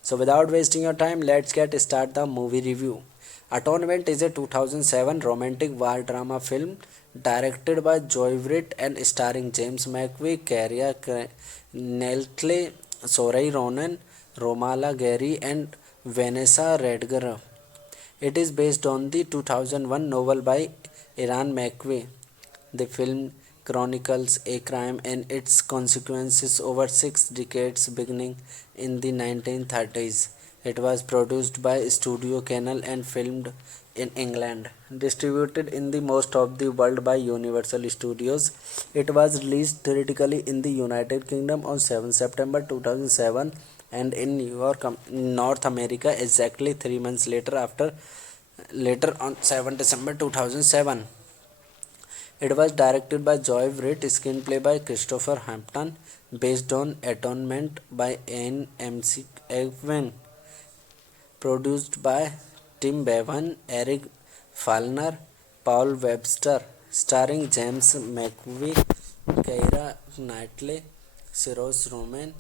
So without wasting your time, let's get start the movie review. Atonement is a 2007 romantic war drama film directed by Joy Wright and starring James McAvoy, Keira Knightley, Saoirse Ronan, Romala Gary and Vanessa Redgrave. It is based on the 2001 novel by Ian McAvoy. The film chronicles a crime and its consequences over 6 decades beginning in the 1930s. It was produced by Studio Canal and filmed in England. Distributed in the most of the world by Universal Studios. It was released theatrically in the United Kingdom on 7 September 2007 and in North America exactly 3 months later on 7 December 2007. It was directed by Joy Wright, screenplay by Christopher Hampton, based on Atonement by Ian McEwan, produced by Tim Bevan, Eric Falner, Paul Webster, starring James McAvoy, Keira Knightley, Saoirse Ronan,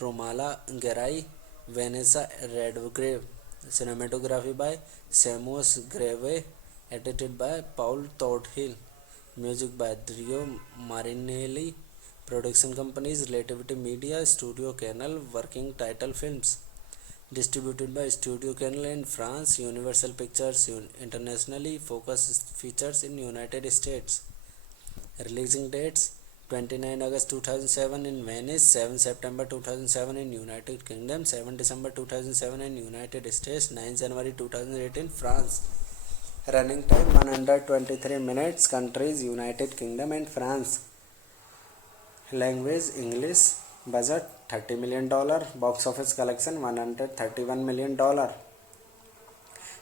Romala Garai, Vanessa Redgrave. Cinematography by Seamus Grave, edited by Paul Thornhill. Music by Dario Marinelli. Production companies Relativity Media, Studio Canal, Working Title Films. Distributed by Studio Canal in France, Universal Pictures internationally, Focus Features in United States. Releasing dates 29 August 2007 in Venice, 7 September 2007 in United Kingdom, 7 December 2007 in United States, 9 January 2008 in France. Running time 123 minutes. Countries United Kingdom and France. Language English. Budget $30 million. Box office collection $131 million.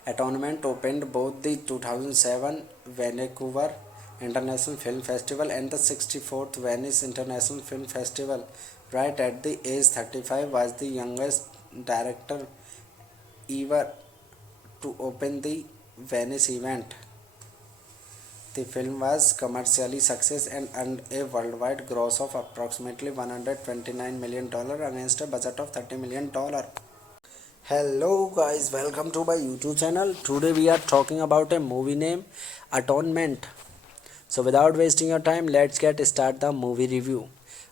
Atonement opened both the 2007 Vancouver International Film Festival and the 64th Venice International Film Festival. Right at the age 35 was the youngest director ever to open the Venice event. The film was commercially success and earned a worldwide gross of approximately $129 million against a budget of $30 million. Hello guys, welcome to my YouTube channel. Today we are talking about a movie named Atonement. So without wasting your time, let's get start the movie review.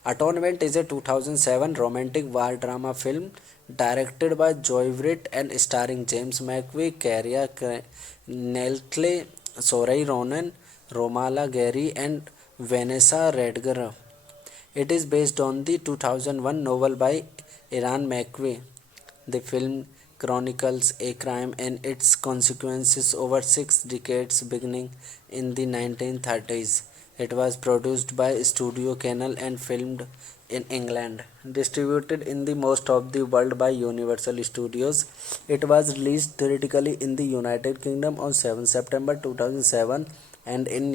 Atonement is a 2007 romantic war drama film directed by Joy Wright and starring James McAvoy, Keira Knightley, Saoirse Ronan, Romala Gary and Vanessa Redgrave. It is based on the 2001 novel by Ian McAvoy. The film chronicles a crime and its consequences over 6 decades beginning in the 1930s. It was produced by Studio Canal and filmed in England. Distributed in the most of the world by Universal Studios. It was released theatrically in the United Kingdom on 7 September 2007 and in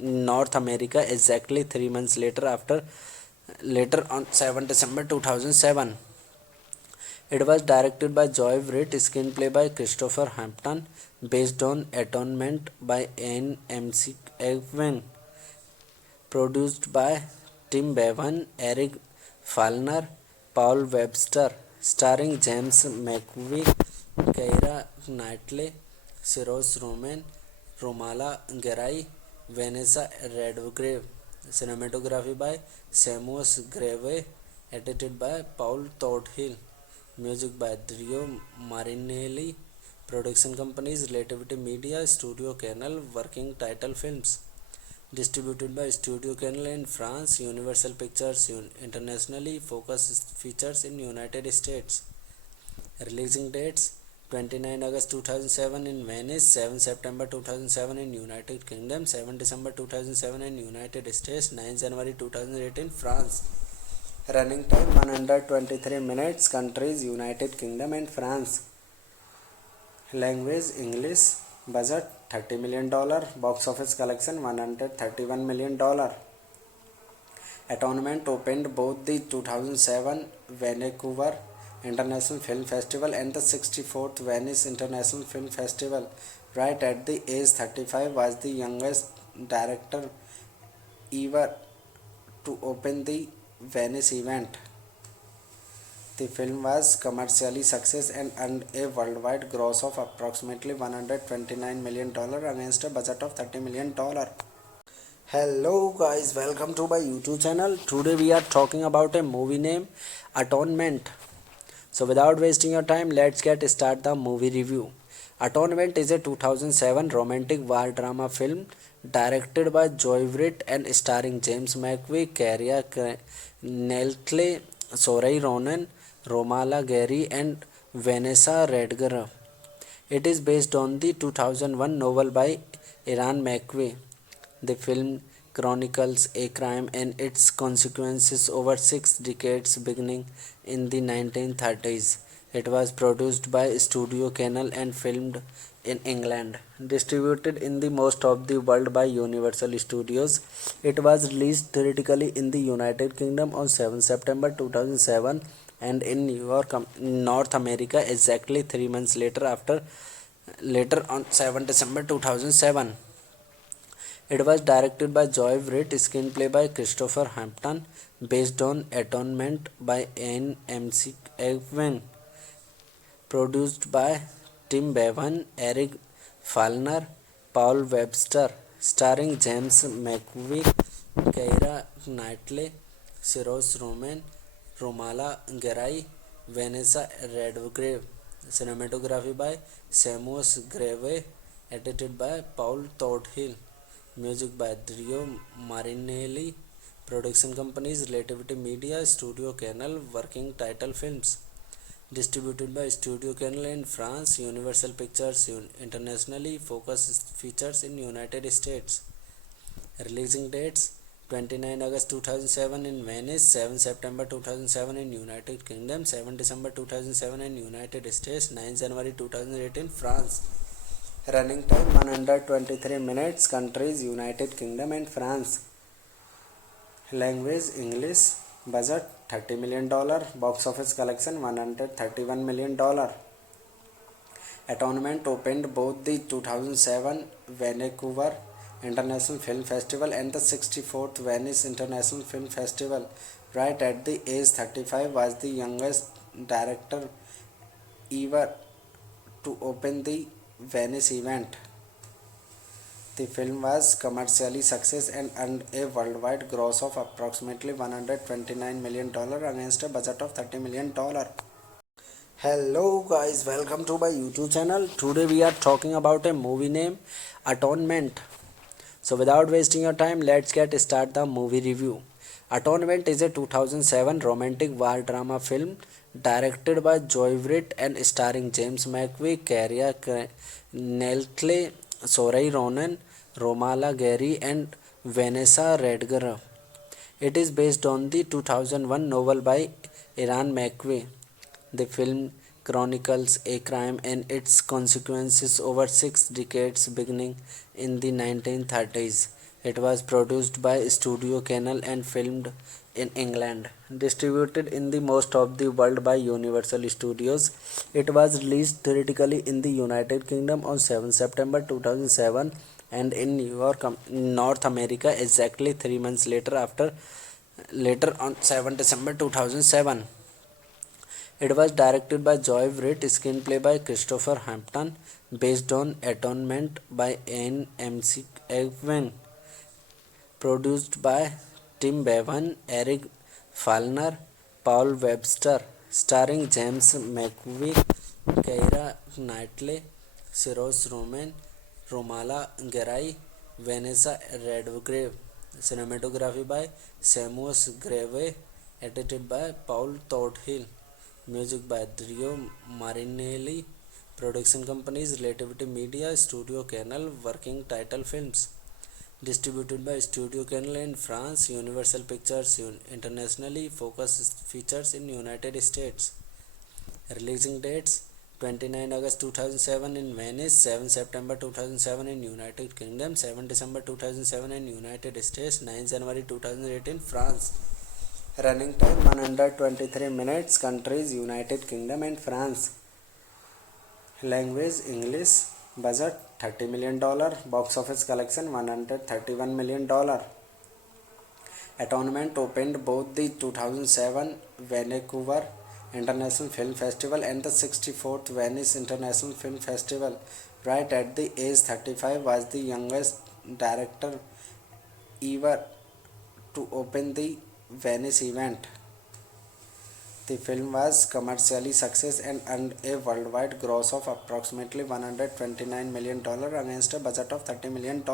North America exactly 3 months later on 7 December 2007. It was directed by Joy Wright, screenplay by Christopher Hampton, based on Atonement by Ian McEwan, produced by Tim Bevan, Eric Falner, Paul Webster, starring James McAvoy, Keira Knightley, Saoirse Ronan, Romala Garai, Vanessa Redgrave. Cinematography by Seamus Grave, edited by Paul Thornhill. Music by Dario Marinelli. Production companies Relativity Media, Studio Canal, Working Title Films. Distributed by Studio Canal in France, Universal Pictures internationally, Focus Features in United States. Releasing dates 29 August 2007 in Venice, 7 September 2007 in United Kingdom, 7 December 2007 in United States, 9 January 2008 in France. Running time 123 minutes. Countries United Kingdom and France. Language English. Budget $30 million. Box office collection $131 million. Atonement opened both the 2007 Vancouver International Film Festival and the 64th Venice International Film Festival. Right at the age 35, was the youngest director ever to open the Venice event. The film was commercially success and earned a worldwide gross of approximately $129 million against a budget of $30 million. Hello guys, welcome to my YouTube channel. Today we are talking about a movie named Atonement. So without wasting your time, let's get start the movie review. Atonement is a 2007 romantic war drama film directed by Joy Wright and starring James McAvoy, Keira Knightley, Saoirse Ronan, Romala Gary and Vanessa Redgrave. It is based on the 2001 novel by Ian McAvoy. The film chronicles a crime and its consequences over 6 decades beginning in the 1930s. It was produced by Studio Canal and filmed in England. Distributed in the most of the world by Universal Studios. It was released theatrically in the United Kingdom on 7 September 2007 and in North America exactly 3 months later on 7 December 2007. It was directed by Joy Wright, screenplay by Christopher Hampton, based on Atonement by Ian McEwan, produced by Tim Bevan, Eric Falner, Paul Webster, starring James McAvoy, Keira Knightley, Saoirse Ronan, Romala Garai, Vanessa Redgrave. Cinematography by Seamus Grave, edited by Paul Thornhill. Music by Dario Marinelli. Production companies Relativity Media, Studio Canal, Working Title Films. Distributed by Studio Canal in France, Universal Pictures internationally, Focus Features in United States. Releasing dates 29 August 2007 in Venice, 7 September 2007 in United Kingdom, 7 December 2007 in United States, 9 January 2008 in France. Running time 123 minutes. Countries United Kingdom and France. Language English. Budget $30 million. Box office collection $131 million. Atonement opened both the 2007 Vancouver International Film Festival and the 64th Venice International Film Festival. Right at the age 35, was the youngest director ever to open the Venice event. The film was commercially success and earned a worldwide gross of approximately $129 million against a budget of $30 million. Hello guys, welcome to my YouTube channel. Today we are talking about a movie named Atonement. So without wasting your time, let's get start the movie review. Atonement is a 2007 romantic war drama film directed by Joy Wright and starring James McAvoy, Keira Knightley, Saoirse Ronan, Romala Gary and Vanessa Redgrave. It is based on the 2001 novel by Ian McAvoy. The film chronicles a crime and its consequences over 6 decades beginning in the 1930s. It was produced by Studio Canal and filmed in England. Distributed in the most of the world by Universal Studios. It was released theatrically in the United Kingdom on 7 September 2007 and in North America exactly 3 months later on 7 December 2007. It was directed by Joy Wright, screenplay by Christopher Hampton, based on Atonement by Ian McEwan, produced by Tim Bevan, Eric Falner, Paul Webster, starring James McAvoy, Keira Knightley, Saoirse Ronan, Romala Garai, Vanessa Redgrave. Cinematography by Seamus Grave, edited by Paul Thornhill. Music by Dario Marinelli. Production companies Relativity Media, Studio Canal, Working Title Films. Distributed by Studio Canal in France, Universal Pictures internationally, Focus Features in United States. Releasing dates 29 August 2007 in Venice, 7 September 2007 in United Kingdom, 7 December 2007 in United States, 9 January 2008 in France. Running time 123 minutes. Countries United Kingdom and France. Language English. Budget $30 million. Box office collection $131 million. Atonement opened both the 2007 Vancouver International Film Festival and the 64th Venice International Film Festival. Right at the age 35, was the youngest director ever to open the Venice event. The film was commercially success and earned a worldwide gross of approximately $129 million against a budget of $30 million.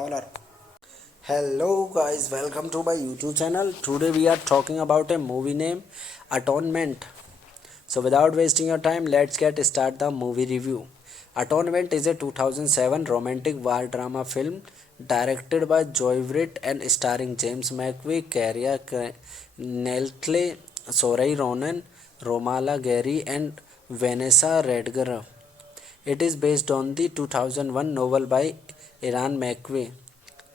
Hello guys, welcome to my YouTube channel. Today we are talking about a movie name Atonement. So without wasting your time, let's get start the movie review. Atonement is a 2007 romantic war drama film directed by Joy Wright and starring James McAvoy, Keira Knightley, Saoirse Ronan, Romala Gary and Vanessa Redgrave. It is based on the 2001 novel by Ian McAvoy.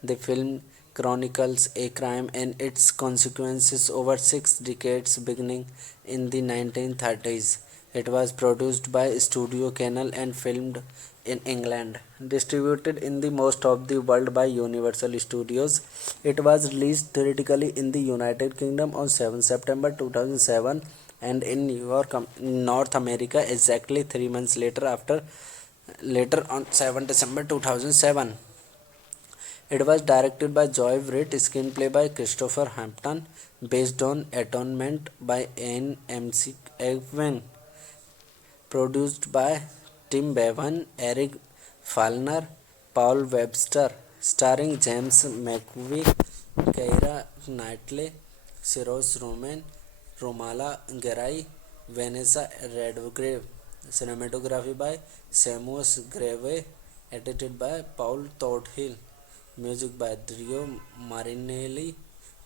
The film chronicles a crime and its consequences over 6 decades beginning in the 1930s. It was produced by Studio Canal and filmed in England. Distributed in the most of the world by Universal Studios. It was released theatrically in the United Kingdom on 7 September 2007 and in New York, North America exactly 3 months later on 7 December 2007. It was directed by Joy Wright, screenplay by Christopher Hampton, based on Atonement by Ian McEwan, produced by Tim Bevan, Eric Falner, Paul Webster, starring James McAvoy, Keira Knightley, Saoirse Ronan, Romala Garai, Vanessa Redgrave. Cinematography by Seamus Grave, edited by Paul Thornhill. Music by Dario Marinelli.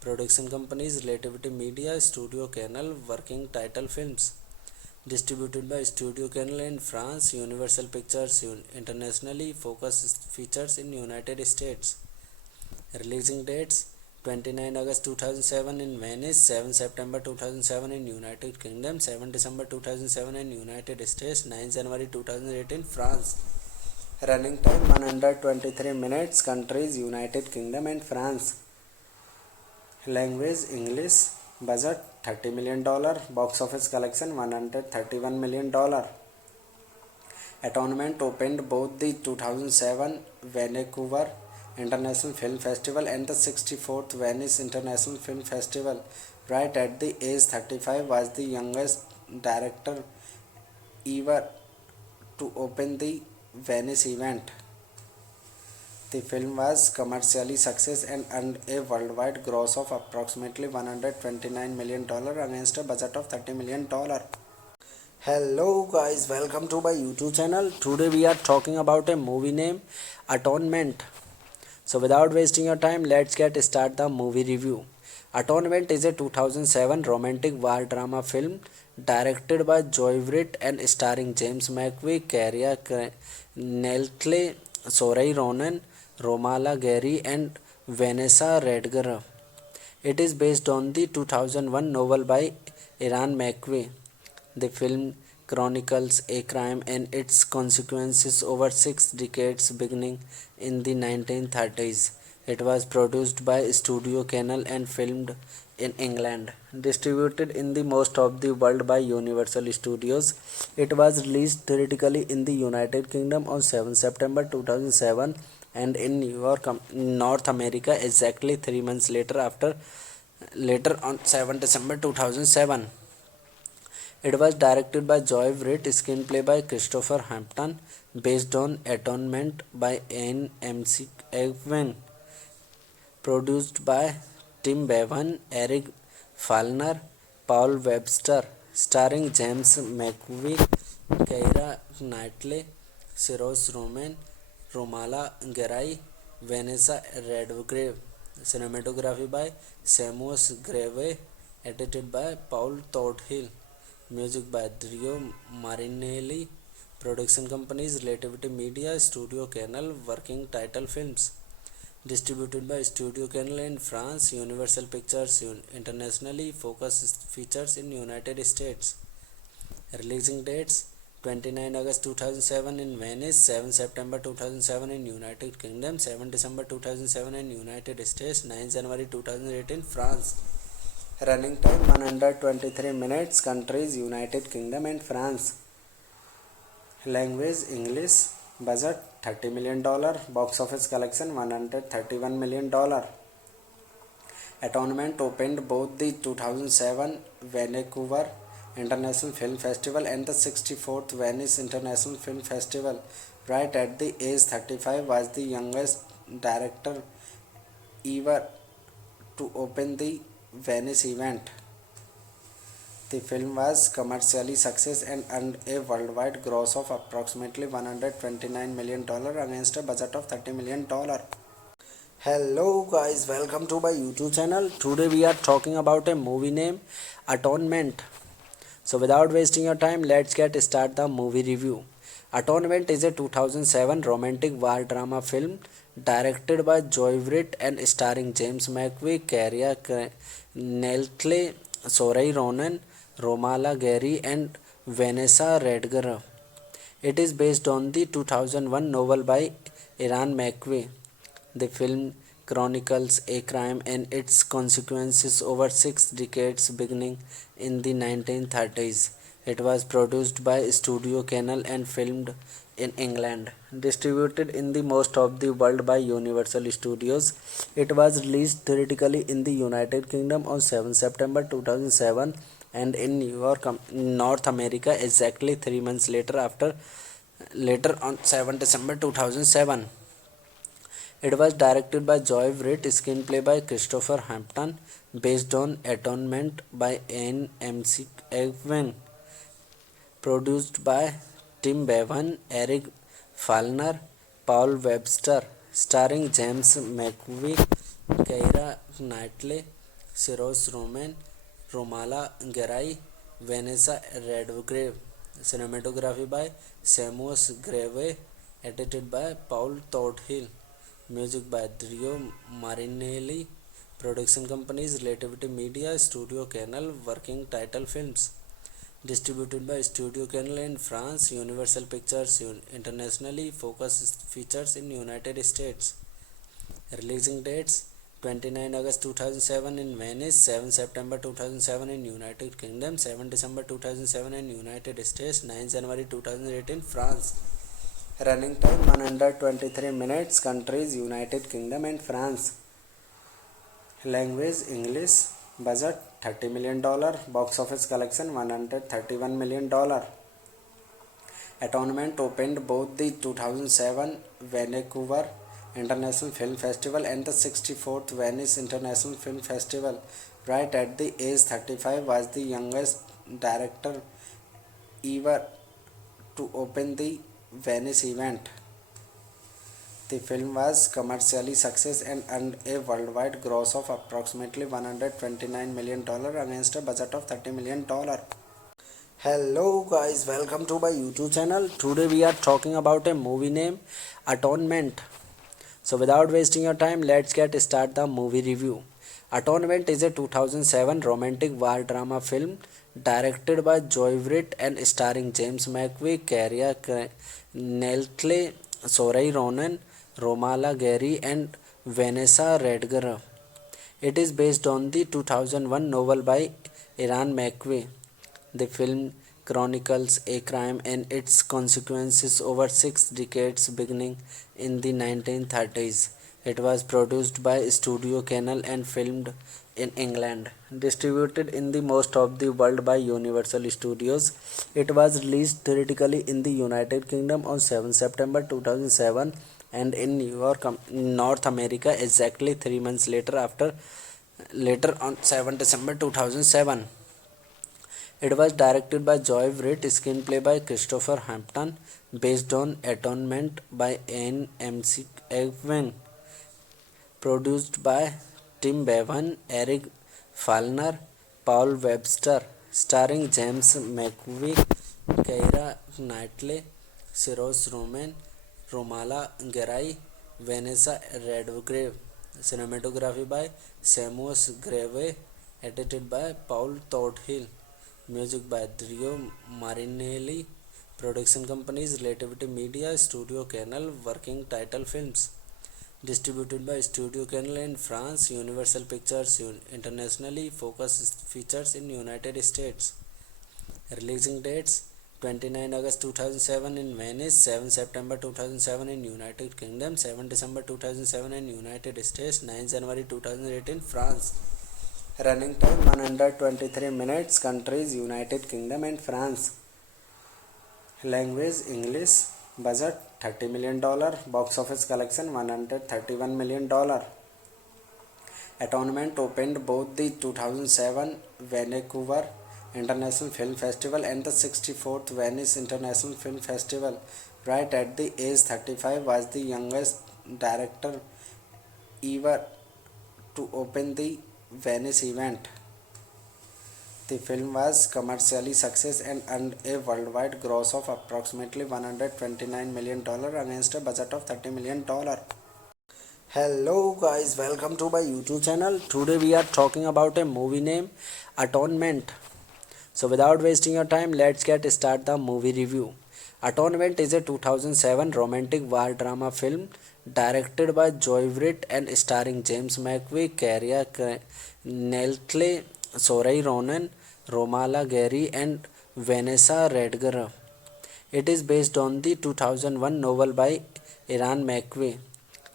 Production companies Relativity Media, Studio Canal, Working Title Films. Distributed by Studio Canal in France, Universal Pictures internationally, Focus Features in United States. Releasing dates 29 August 2007 in Venice, 7 September 2007 in United Kingdom, 7 December 2007 in United States, 9 January 2008 in France. Running time 123 minutes. Countries United Kingdom and France. Language English. Budget $30 million. Box office collection $131 million. Atonement opened both the 2007 Vancouver International Film Festival and the 64th Venice International Film Festival. Right at the age 35, was the youngest director ever to open the Venice event. The film was commercially success and earned a worldwide gross of approximately $129 million against a budget of $30 million. Hello guys, welcome to my YouTube channel. Today we are talking about a movie name Atonement. So without wasting your time, let's get start the movie review. Atonement is a 2007 romantic war drama film directed by Joy Wright and starring James McAvoy, Keira Knightley, Saoirse Ronan, Romala Gary and Vanessa Redgrave. It is based on the 2001 novel by Ian McAvoy. The film chronicles a crime and its consequences over 6 decades beginning in the 1930s. It was produced by Studio Canal and filmed in England. Distributed in the most of the world by Universal Studios. It was released theatrically in the United Kingdom on 7 September 2007 and in New York, North America exactly 3 months later on 7 December 2007. It was directed by Joy Wright, screenplay by Christopher Hampton, based on Atonement by Ian McEwan, produced by Tim Bevan, Eric Falner, Paul Webster, starring James McAvoy, Keira Knightley, Saoirse Ronan, Romala Garai, Vanessa Redgrave. Cinematography by Seamus Grave, edited by Paul Thornhill. Music by Dario Marinelli. Production companies Relativity Media, Studio Canal, Working Title Films. Distributed by Studio Canal in France, Universal Pictures internationally, Focus Features in United States. Releasing dates: 29 August 2007 in Venice, 7 September 2007 in United Kingdom, 7 December 2007 in United States, 9 January 2008 in France. Running time 123 minutes. Countries: United Kingdom and France. Language: English. Budget $30 million. Box office collection $131 million. Atonement opened both the 2007 Vancouver International Film Festival and the 64th Venice International Film Festival. Right at the age 35, was the youngest director ever to open the Venice event. The film was commercially success and earned a worldwide gross of approximately $129 million against a budget of $30 million. Hello guys, welcome to my YouTube channel. Today we are talking about a movie named Atonement. So without wasting your time, let's get start the movie review. Atonement is a 2007 romantic war drama film directed by Joy Wright and starring James McAvoy, Keira Knightley, Saoirse Ronan, Romala Gary and Vanessa Redgrave. It is based on the 2001 novel by Ian McAvoy. The film chronicles a crime and its consequences over 6 decades beginning in the 1930s. It was produced by Studio Canal and filmed in England. Distributed in the most of the world by Universal Studios. It was released theatrically in the United Kingdom on 7 September 2007 and in New York, North America exactly 3 months later on 7 December 2007. It was directed by Joy Wright, screenplay by Christopher Hampton, based on Atonement by Ian McEwan, produced by Tim Bevan, Eric Falner, Paul Webster, starring James McAvoy, Keira Knightley, Saoirse Ronan, Romala Gary, Vanessa Redgrave. Cinematography by Seamus Grave, edited by Paul Todhill. Music by Dario Marinelli. Production companies: Relativity Media, Studio Canal, Working Title Films. Distributed by Studio Canal in France, Universal Pictures internationally, Focus Features in United States. Releasing dates: 29 August 2007 in Venice, 7 September 2007 in United Kingdom, 7 December 2007 in United States, 9 January 2008 in France. Running time 123 minutes. Countries: United Kingdom and France. Language: English. Budget $30 million. Box office collection $131 million. Atonement opened both the 2007 Vancouver International Film Festival and the 64th Venice International Film Festival. Right at the age 35, was the youngest director ever to open the Venice event. The film was commercially success and earned a worldwide gross of approximately $129 million against a budget of $30 million. Hello guys, welcome to my YouTube channel. Today we are talking about a movie named Atonement. So without wasting your time, let's get start the movie review. Atonement is a 2007 romantic war drama film directed by Joy Wright and starring James McAvoy, Keira Knightley, Saoirse Ronan, Romala Gary and Vanessa Redgrave. It is based on the 2001 novel by Ian McAvoy. The film chronicles a crime and its consequences over 6 decades beginning in the 1930s. It was produced by Studio Canal and filmed in England. Distributed in the most of the world by Universal Studios. It was released theatrically in the United Kingdom on 7 September 2007 and in New York, North America exactly 3 months later on 7 December 2007. It was directed by Joy Wright, screenplay by Christopher Hampton, based on Atonement by Ian McEwan, produced by Tim Bevan, Eric Falner, Paul Webster, starring James McAvoy, Keira Knightley, Saoirse Ronan, Romala Gary, Vanessa Redgrave. Cinematography by Seamus Grave. Edited by Paul Thornhill. Music by Drio Marinelli. Production companies Relativity Media, Studio Canal, Working Title Films. Distributed by Studio Canal in France, Universal Pictures internationally, Focus Features in United States. Releasing dates 29 August 2007 in Venice, 7 September 2007 in United Kingdom, 7 December 2007 in United States, 9 January 2008 in France. Running time 123 minutes. Countries United Kingdom and France. Language English. Budget $30 million. Box office collection $131 million. Atonement opened both the 2007 Vancouver International Film Festival and the 64th Venice International Film Festival. Right at the age 35, was the youngest director ever to open the Venice event. The film was commercially success and earned a worldwide gross of approximately $129 million against a budget of $30 million. Hello guys, welcome to my YouTube channel. Today we are talking about a movie named Atonement. So without wasting your time, let's get start the movie review. Atonement is a 2007 romantic war drama film directed by Joy Wright and starring James McAvoy, Keira Knightley, Saoirse Ronan, Romala Gary and Vanessa Redgrave. It is based on the 2001 novel by Ian McAvoy.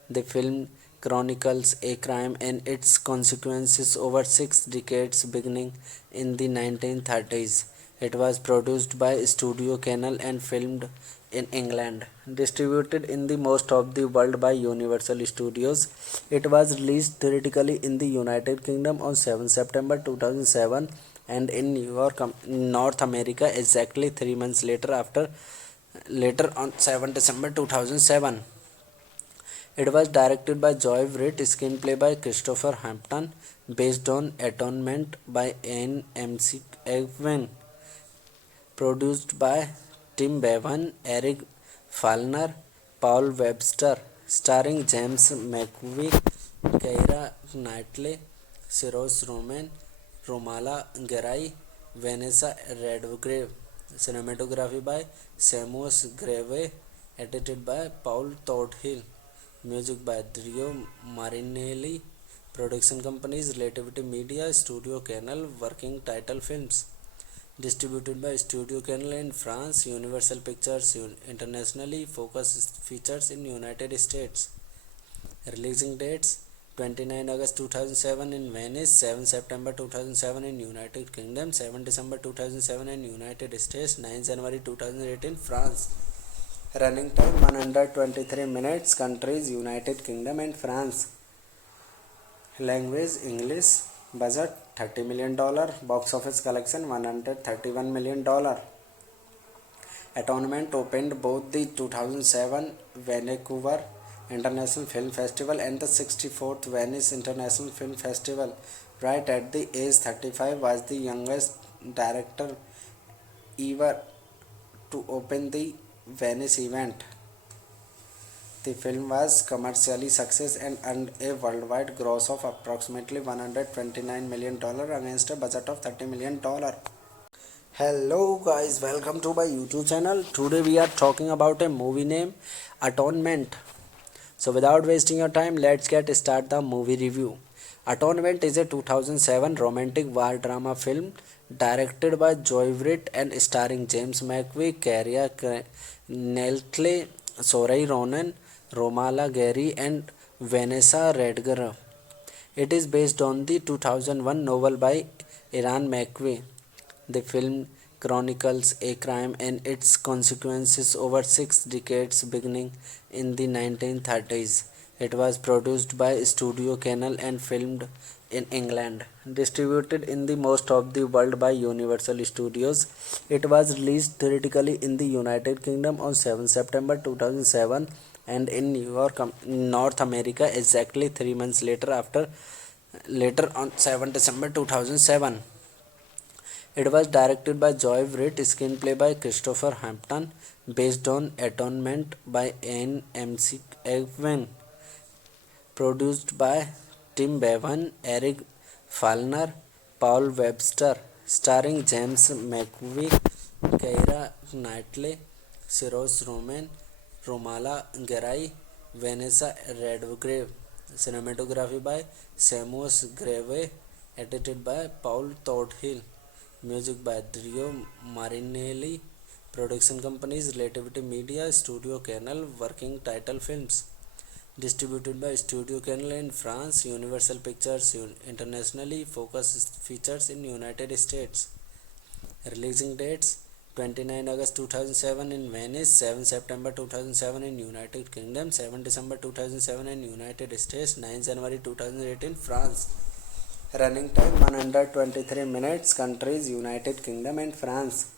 The film chronicles a crime and its consequences over 6 decades beginning in the 1930s. It was produced by Studio Canal and filmed in England. Distributed in the most of the world by Universal Studios. It was released theatrically in the United Kingdom on 7 September 2007 and in New York, North America exactly 3 months later on 7 December 2007. It was directed by Joy Wright, screenplay by Christopher Hampton, based on Atonement by Ian McEwan, produced by Tim Bevan, Eric Falner, Paul Webster, starring James McAvoy, Keira Knightley, Saoirse Ronan, Romala Garai, Vanessa Redgrave. Cinematography by Seamus Grave, edited by Paul Thornhill. Music by Drio Marinelli. Production companies Relativity Media, Studio Canal, Working Title Films. Distributed by Studio Canal in France, Universal Pictures internationally, Focus Features in United States. Releasing dates 29 August 2007 in Venice, 7 September 2007 in United Kingdom, 7 December 2007 in United States, 9 January 2008 in France. Running time 123 minutes. Countries United Kingdom and France. Language English. Budget $30 million. Box office collection $131 million. Atonement opened both the 2007 Vancouver International Film Festival and the 64th Venice International Film Festival. Right at the age 35, was the youngest director ever to open the Venice event. The film was commercially success and earned a worldwide gross of approximately $129 million against a budget of $30 million. Hello guys, welcome to my YouTube channel. Today we are talking about a movie named Atonement. So without wasting your time, let's get start the movie review. Atonement is a 2007 romantic war drama film directed by Joy Wright and starring James McAvoy, Keira Knightley, Saoirse Ronan, Romala Gary and Vanessa Redgrave. It is based on the 2001 novel by Ian McAvoy. The film chronicles a crime and its consequences over 6 decades beginning in the 1930s. It was produced by Studio Canal and filmed in England. Distributed in the most of the world by Universal Studios. It was released theatrically in the United Kingdom on 7 September 2007 and in New York, North America exactly 3 months later on 7 December 2007. It was directed by Joy Wright, screenplay by Christopher Hampton, based on Atonement by Ian McEwan, Produced by Tim Bevan, Eric Falner, Paul Webster, starring James McAvoy, Keira Knightley, Cyrus Ronan, Romala Garai, Vanessa Redgrave. Cinematography by Seamus Grave, edited by Paul Thornhill. Music by Dario Marinelli. Production companies Relativity Media, Studio Canal, Working Title Films. Distributed by Studio Canal in France, Universal Pictures internationally, Focus Features in United States. Releasing dates 29 August 2007 in Venice, 7 September 2007 in United Kingdom, 7 December 2007 in United States, 9 January 2008 in France. Running time 123 minutes. Countries United Kingdom and France.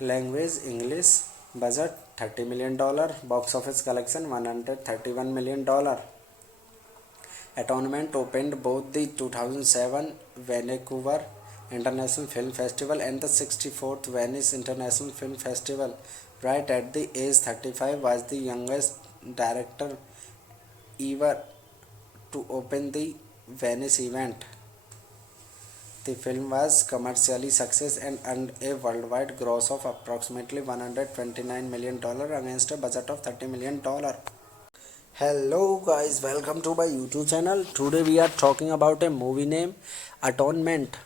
Language English. Budget $30 million. Box office collection $131 million. Atonement opened both the 2007 Vancouver International Film Festival and the 64th Venice International Film Festival. Right at the age 35, was the youngest director ever to open the Venice event. The film was commercially success and earned a worldwide gross of approximately $129 million against a budget of $30 million. Hello guys, welcome to my YouTube channel. Today we are talking about a movie named Atonement.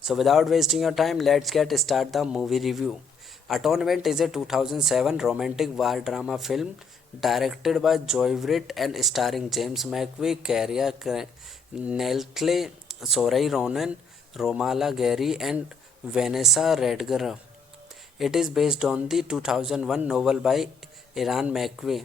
So without wasting your time, let's get start the movie review. Atonement is a 2007 romantic war drama film directed by Joy Wright and starring James McAvoy, Keira Knightley, Saoirse Ronan, Romala Garai and Vanessa Redgrave. It is based on the 2001 novel by Ian McEwan.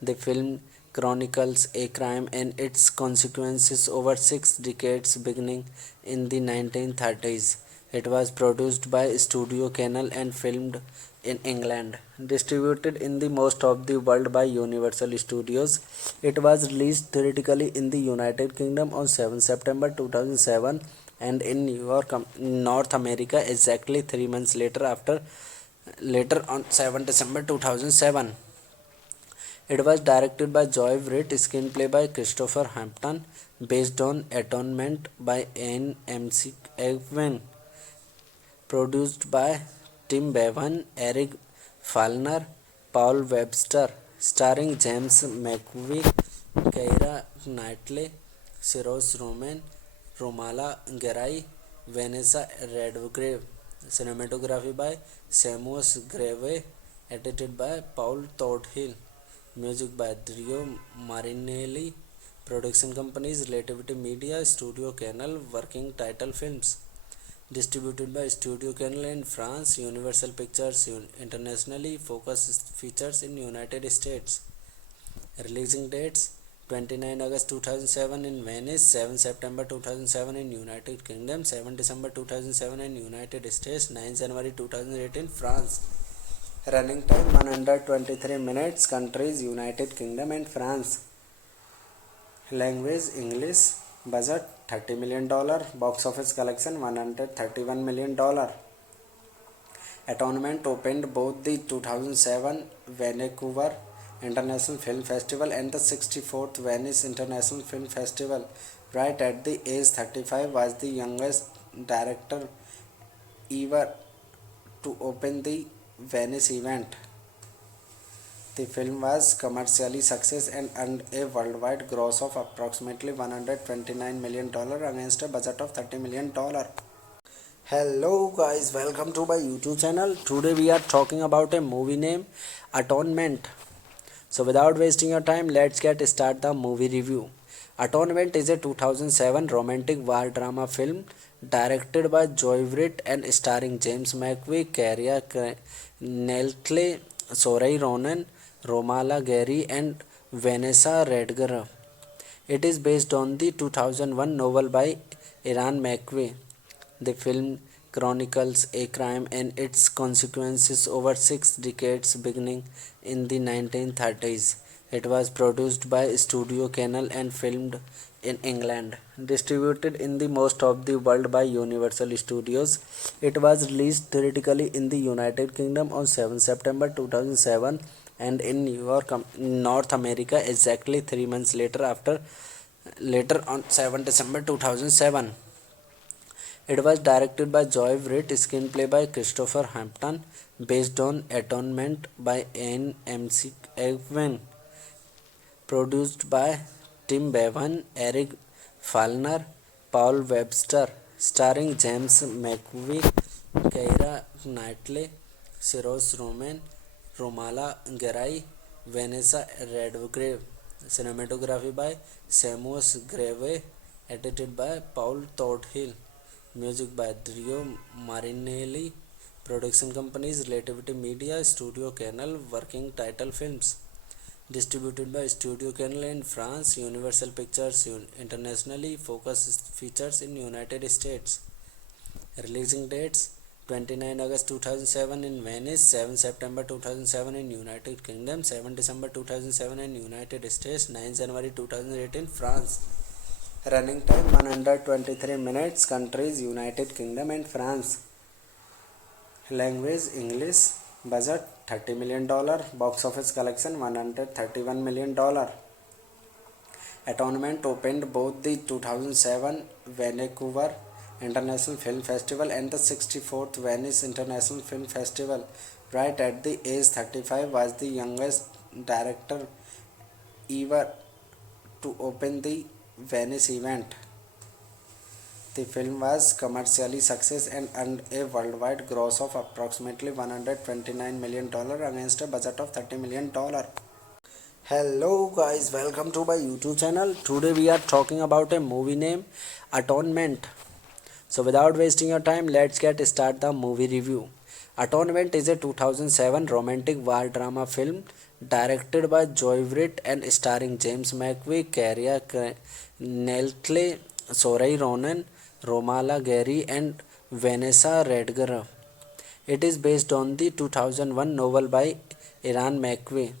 The film chronicles a crime and its consequences over 6 decades beginning in the 1930s. It was produced by Studio Canal and filmed in England. Distributed in the most of the world by Universal Studios. It was released theatrically in the United Kingdom on 7 September 2007 and in New York, North America exactly 3 months later on 7 December 2007. It was directed by Joy Wright, screenplay by Christopher Hampton, based on Atonement by Ian McEwan. Produced by Tim Bevan, Eric Falner, Paul Webster, starring James McAvoy, Keira Knightley, Cyrus Ronan, Romala Garai, Vanessa Redgrave. Cinematography by Seamus Grave, edited by Paul Thornhill. Music by Dario Marinelli. Production companies Relativity Media, Studio Canal, Working Title Films. Distributed by Studio Canal in France, Universal Pictures internationally, Focus Features in United States. Releasing dates 29 August 2007 in Venice, 7 September 2007 in United Kingdom, 7 December 2007 in United States, 9 January 2008 in France. Running time 123 minutes. Countries United Kingdom and France. Language English. Budget $30 million. Box office collection $131 million. Atonement opened both the 2007 Vancouver International Film Festival and the 64th Venice International Film Festival. Right at the age 35, was the youngest director ever to open the Venice event. The film was commercially success and earned a worldwide gross of approximately $129 million against a budget of $30 million. Hello guys, welcome to my YouTube channel. Today we are talking about a movie named Atonement. So without wasting your time, let's get start the movie review. Atonement is a 2007 romantic war drama film directed by Joy Wright and starring James McAvoy, Keira Knightley, Saoirse Ronan, Romala Garai and Vanessa Redgrave. It is based on the 2001 novel by Ian McEwan. The film chronicles a crime and its consequences over 6 decades beginning in the 1930s. It was produced by Studio Canal and filmed in England. Distributed in the most of the world by Universal Studios. It was released theatrically in the United Kingdom on 7 September 2007 and in New York, North America, exactly 3 months later on 7 December 2007. It was directed by Joy Wright, screenplay by Christopher Hampton, based on Atonement by Anne McEwen, produced by Tim Bevan, Eric Falner, Paul Webster, starring James McAvoy, Keira Knightley, Cyrus Ronan, Romala Garai, Vanessa Redgrave. Cinematography by Seamus Grave, edited by Paul Thornhill. Music by Drio Marinelli. Production companies Relativity Media, Studio Canal, Working Title Films. Distributed by Studio Canal in France, Universal Pictures internationally, Focus Features in United States. Releasing dates 29 August 2007 in Venice, 7 September 2007 in United Kingdom, 7 December 2007 in United States, 9 January 2008 in France. Running time 123 minutes. Countries United Kingdom and France. Language English. Budget $30 million. Box office collection $131 million. Atonement opened both the 2007 Vancouver International Film Festival and the 64th Venice International Film Festival. Right at the age 35, was the youngest director ever to open the Venice event. The film was commercially success and earned a worldwide gross of approximately $129 million against a budget of $30 million. Hello guys, welcome to my YouTube channel. Today we are talking about a movie named Atonement. So without wasting your time, let's get start the movie review. Atonement is a 2007 romantic war drama film directed by Joy Wright and starring James McAvoy, Keira Knightley, Saoirse Ronan, Romala Garai and Vanessa Redgrave. It is based on the 2001 novel by Ian McEwan.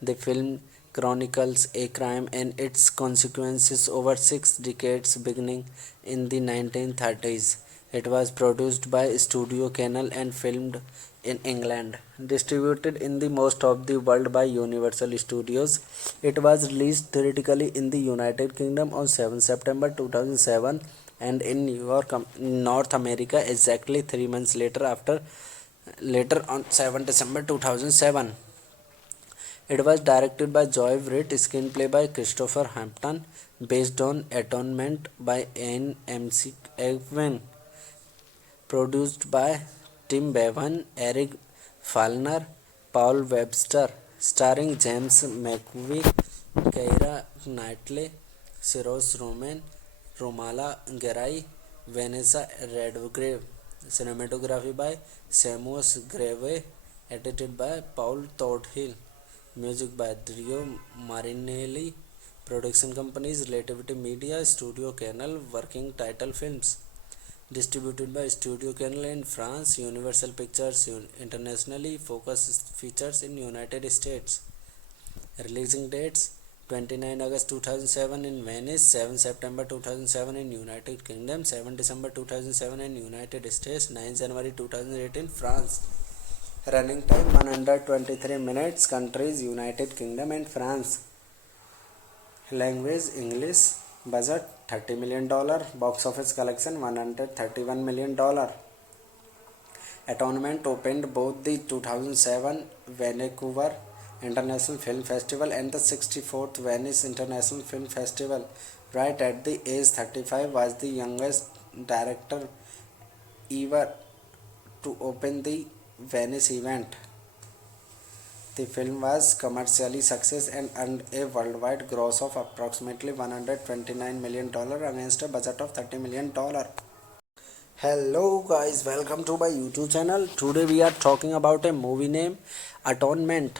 The film chronicles a crime and its consequences over 6 decades beginning in the 1930s. It was produced by Studio Canal and filmed in England. Distributed in the most of the world by Universal Studios. It was released theatrically in the United Kingdom on 7 September 2007 and in New York, North America, exactly 3 months later on 7 December 2007. It was directed by Joy Wright, screenplay by Christopher Hampton, based on Atonement by Anne McEwen, produced by Tim Bevan, Eric Falner, Paul Webster, starring James McAvoy, Keira Knightley, Cyrus Ronan, Romala Garai, Vanessa Redgrave. Cinematography by Seamus Grave, edited by Paul Thornhill. Music by Drio Marinelli. Production companies Relativity Media, Studio Canal, Working Title Films. Distributed by Studio Canal in France, Universal Pictures internationally, Focus Features in United States. Releasing dates 29 August 2007 in Venice, 7 September 2007 in United Kingdom, 7 December 2007 in United States, 9 January 2008 in France. Running time 123 minutes. Countries United Kingdom and France. Language English. Budget $30 million. Box office collection $131 million. Atonement opened both the 2007 Vancouver International Film Festival and the 64th Venice International Film Festival. Right at the age 35, was the youngest director ever to open the Venice event. The film was commercially success and earned a worldwide gross of approximately $129 million against a budget of $30 million. Hello guys, welcome to my YouTube channel. Today we are talking about a movie named Atonement.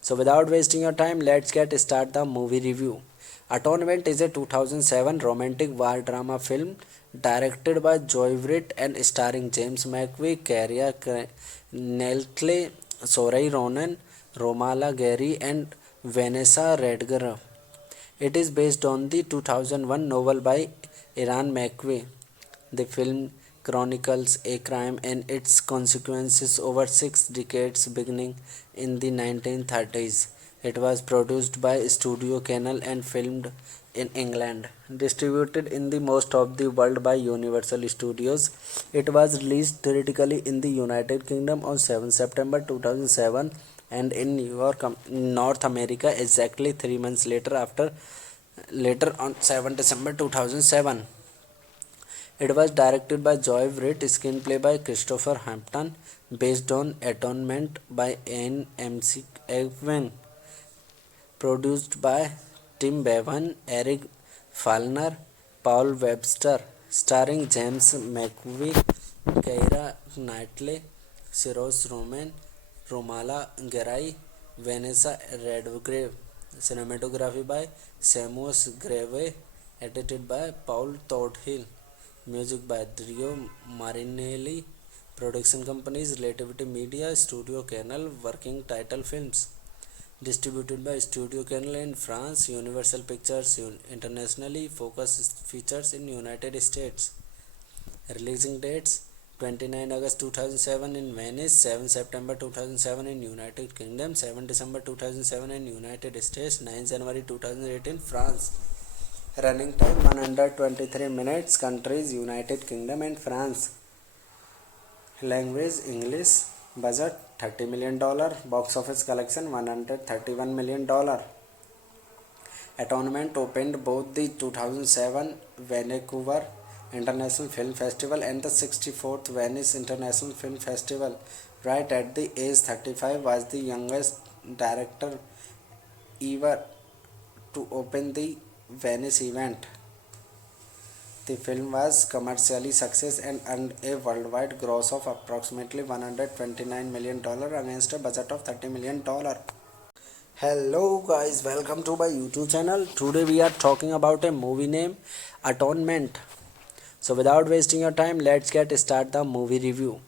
So without wasting your time, let's get start the movie review. Atonement is a 2007 romantic war drama film directed by Joy Wright and starring James McAvoy, Keira Knightley, Saoirse Ronan, Romala Garai and Vanessa Redgrave. It is based on the 2001 novel by Ian McEwan. The film chronicles a crime and its consequences over 6 decades beginning in the 1930s. It was produced by Studio Canal and filmed in England. Distributed in the most of the world by Universal Studios, it was released theatrically in the United Kingdom on 7 September 2007 and in New York, North America exactly 3 months later on 7 December 2007. It was directed by Joy Wright, screenplay by Christopher Hampton, based on Atonement by Anne McEwen, produced by Tim Bevan, Eric Falner, Paul Webster, starring James McAvoy, Keira Knightley, Cyrus Ronan, Romala Garai, Vanessa Redgrave. Cinematography by Seamus Grave, edited by Paul Thornhill. Music by Dario Marinelli. Production companies Relativity Media, Studio Canal, Working Title Films. Distributed by Studio Canal in France, Universal Pictures internationally, Focus Features in United States. Releasing dates 29 August 2007 in Venice, 7 September 2007 in United Kingdom, 7 December 2007 in United States, 9 January 2008 in France. Running time 123 minutes. Countries United Kingdom and France. Language English. Budget $30 million. Box office collection $131 million. Atonement opened both the 2007 Vancouver International Film Festival and the 64th Venice International Film Festival. Right at the age 35, was the youngest director ever to open the Venice event. The film was commercially success and earned a worldwide gross of approximately $129 million against a budget of $30 million. Hello guys, welcome to my YouTube channel. Today we are talking about a movie named Atonement. So without wasting your time, let's get start the movie review.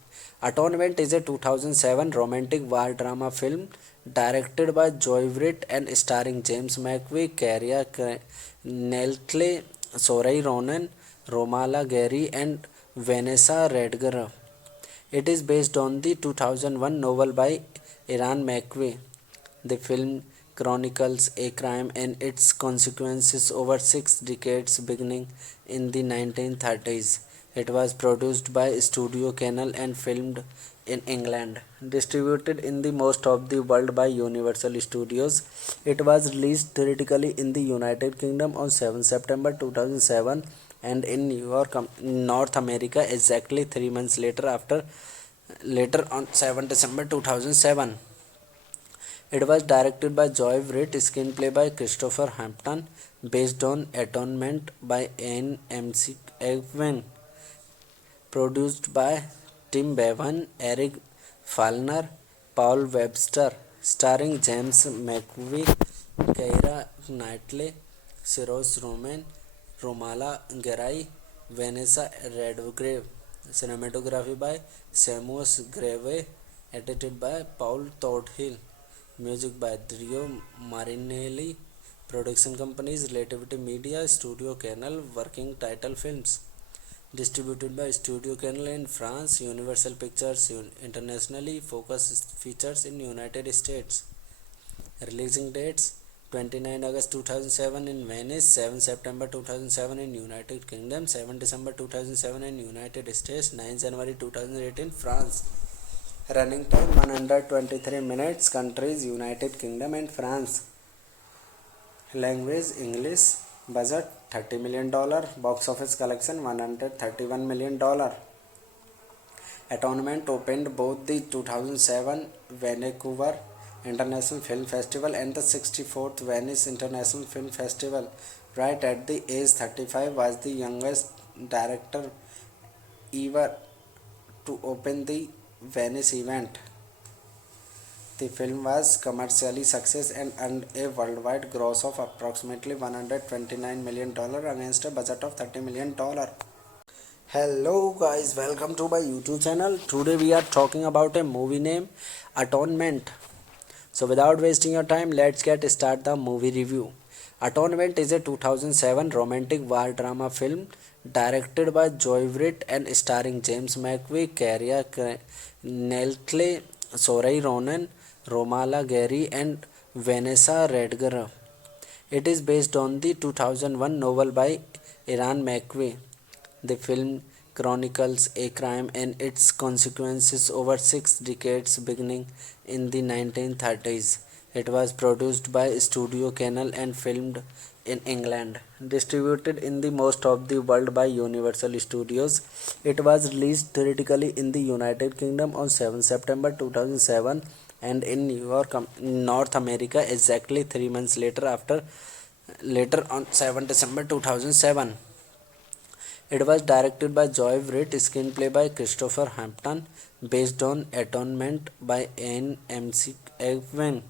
Atonement is a 2007 romantic war drama film directed by Joy Wright and starring James McAvoy, Keira Knightley, Saoirse Ronan, Romala Garai and Vanessa Redgrave. It is based on the 2001 novel by Ian McEwan. The film chronicles a crime and its consequences over 6 decades beginning in the 1930s. It was produced by Studio Canal and filmed in England. Distributed in the most of the world by Universal Studios, it was released theatrically in the United Kingdom on 7 September 2007 and in New York, North America exactly 3 months later on 7 December 2007. It was directed by Joy Wright, screenplay by Christopher Hampton, based on Atonement by Anne McEwen, produced by Tim Bevan, Eric Falner, Paul Webster, starring James McAvoy, Keira Knightley, Cyrus Ronan, Romala Garai, Vanessa Redgrave. Cinematography by Seamus Grave, edited by Paul Thornhill. Music by Dario Marinelli. Production companies Relativity Media, Studio Canal, Working Title Films. Distributed by Studio Canal in France, Universal Pictures internationally, Focus Features in United States. Releasing dates 29 August 2007 in Venice, 7 September 2007 in United Kingdom, 7 December 2007 in United States, 9 January 2008 in France. Running time 123 minutes. Countries United Kingdom and France. Language English. Budget $30 million. Box office collection $131 million. Atonement opened both the 2007 Vancouver International Film Festival and the 64th Venice International Film Festival. Right at the age 35, was the youngest director ever to open the Venice event. The film was commercially success and earned a worldwide gross of approximately $129 million against a budget of $30 million. Hello guys, welcome to my YouTube channel. Today we are talking about a movie named Atonement. So without wasting your time, let's get start the movie review. Atonement is a 2007 romantic war drama film directed by Joy Wright and starring James McAvoy, Keira Knightley, Saoirse Ronan, Romala Gary, and Vanessa Redgrave. It is based on the 2001 novel by Ian McAvoy. The film chronicles a crime and its consequences over 6 decades beginning in the 1930s. It was produced by Studio Canal and filmed in England. Distributed in the most of the world by Universal Studios, it was released theatrically in the United Kingdom on 7 September 2007 and in New York, North America exactly 3 months later on 7 December 2007. It was directed by Joy Wright, screenplay by Christopher Hampton, based on Atonement by Ian McEwan,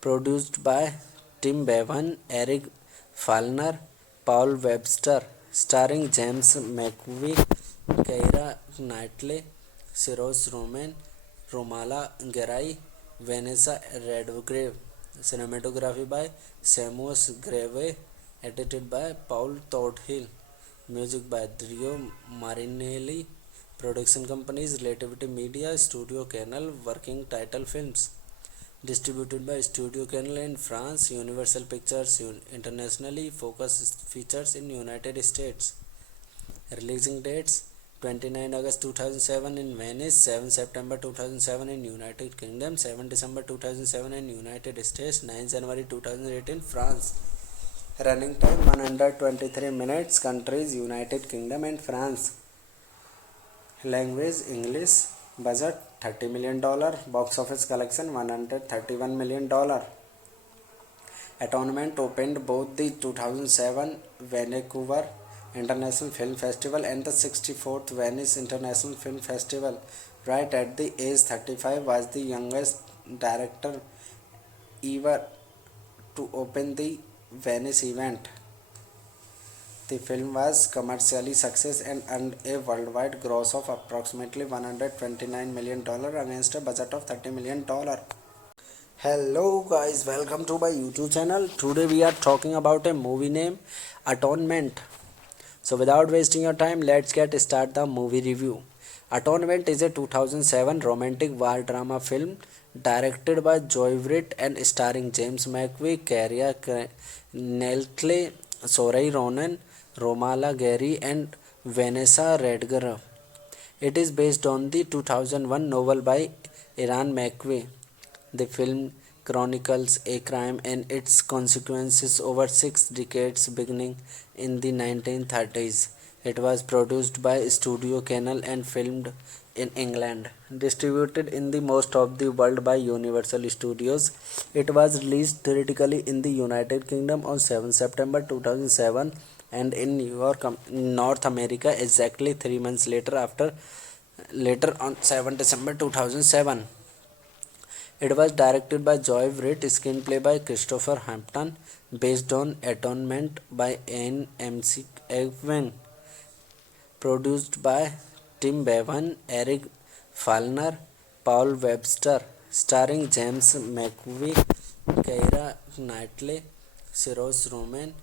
produced by Tim Bevan, Eric Falner, Paul Webster, starring James McAvoy, Keira Knightley, Cyrus Roman, Romala Garai, Vanessa Redgrave. Cinematography by Seamus Grave, edited by Paul Thornhill. Music by Dario Marinelli. Production companies Relativity Media, Studio Canal, Working Title Films. Distributed by Studio Canal in France, Universal Pictures internationally, Focus Features in United States. Releasing dates 29 August 2007 in Venice, 7 September 2007 in United Kingdom, 7 December 2007 in United States, 9 January 2008 in France. Running time 123 minutes. Countries United Kingdom and France. Language English. Budget $30 million. Box office collection $131 million. Atonement opened both the 2007 Vancouver International Film Festival and the 64th Venice International Film Festival. Right at the age 35, was the youngest director ever to open the Venice event. The film was commercially success and earned a worldwide gross of approximately $129 million against a budget of $30 million. Hello guys, welcome to my YouTube channel. Today we are talking about a movie named Atonement. So without wasting your time, let's get start the movie review. Atonement is a 2007 romantic war drama film directed by Joy Wright and starring James McAvoy, Keira Knightley, Saoirse Ronan, Romala Gary, and Vanessa Redgrave. It is based on the 2001 novel by Ian McAvoy. The film chronicles a crime and its consequences over 6 decades beginning in the 1930s. It was produced by Studio Canal and filmed in England. Distributed in the most of the world by Universal Studios, it was released theatrically in the United Kingdom on 7 September 2007 and in New York, North America exactly 3 months later on 7 December 2007. It was directed by Joy Wright, screenplay by Christopher Hampton, based on Atonement by Ian McEwan, produced by Tim Bevan, Eric Falner, Paul Webster, starring James McAvoy, Keira Knightley, Cyrus Roman,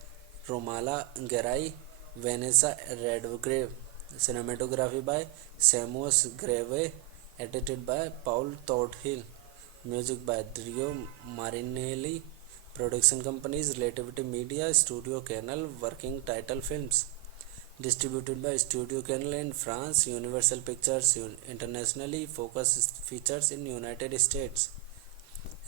Romala Garai, Vanessa Redgrave. Cinematography by Seamus Grave, edited by Paul Thornhill. Music by Dario Marinelli. Production companies Relativity Media, Studio Canal, Working Title Films. Distributed by Studio Canal in France, Universal Pictures internationally, Focus Features in United States.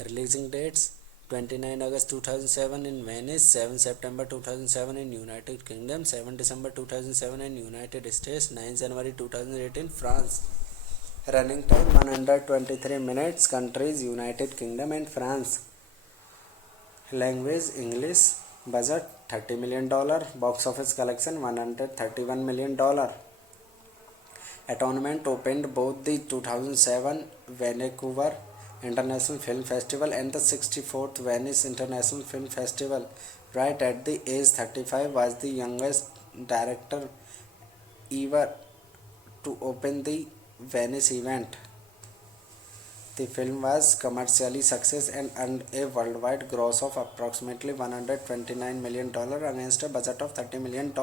Releasing dates 29 August 2007 in Venice, 7 September 2007 in United Kingdom, 7 December 2007 in United States, 9 January 2008 in France. Running time 123 minutes. Countries United Kingdom and France. Language English. Budget $30 million. Box office collection $131 million. Atonement opened both the 2007 Vancouver International Film Festival and the 64th Venice International Film Festival. Right at the age 35, was the youngest director ever to open the Venice event. The film was commercially success and earned a worldwide gross of approximately $129 million against a budget of $30 million.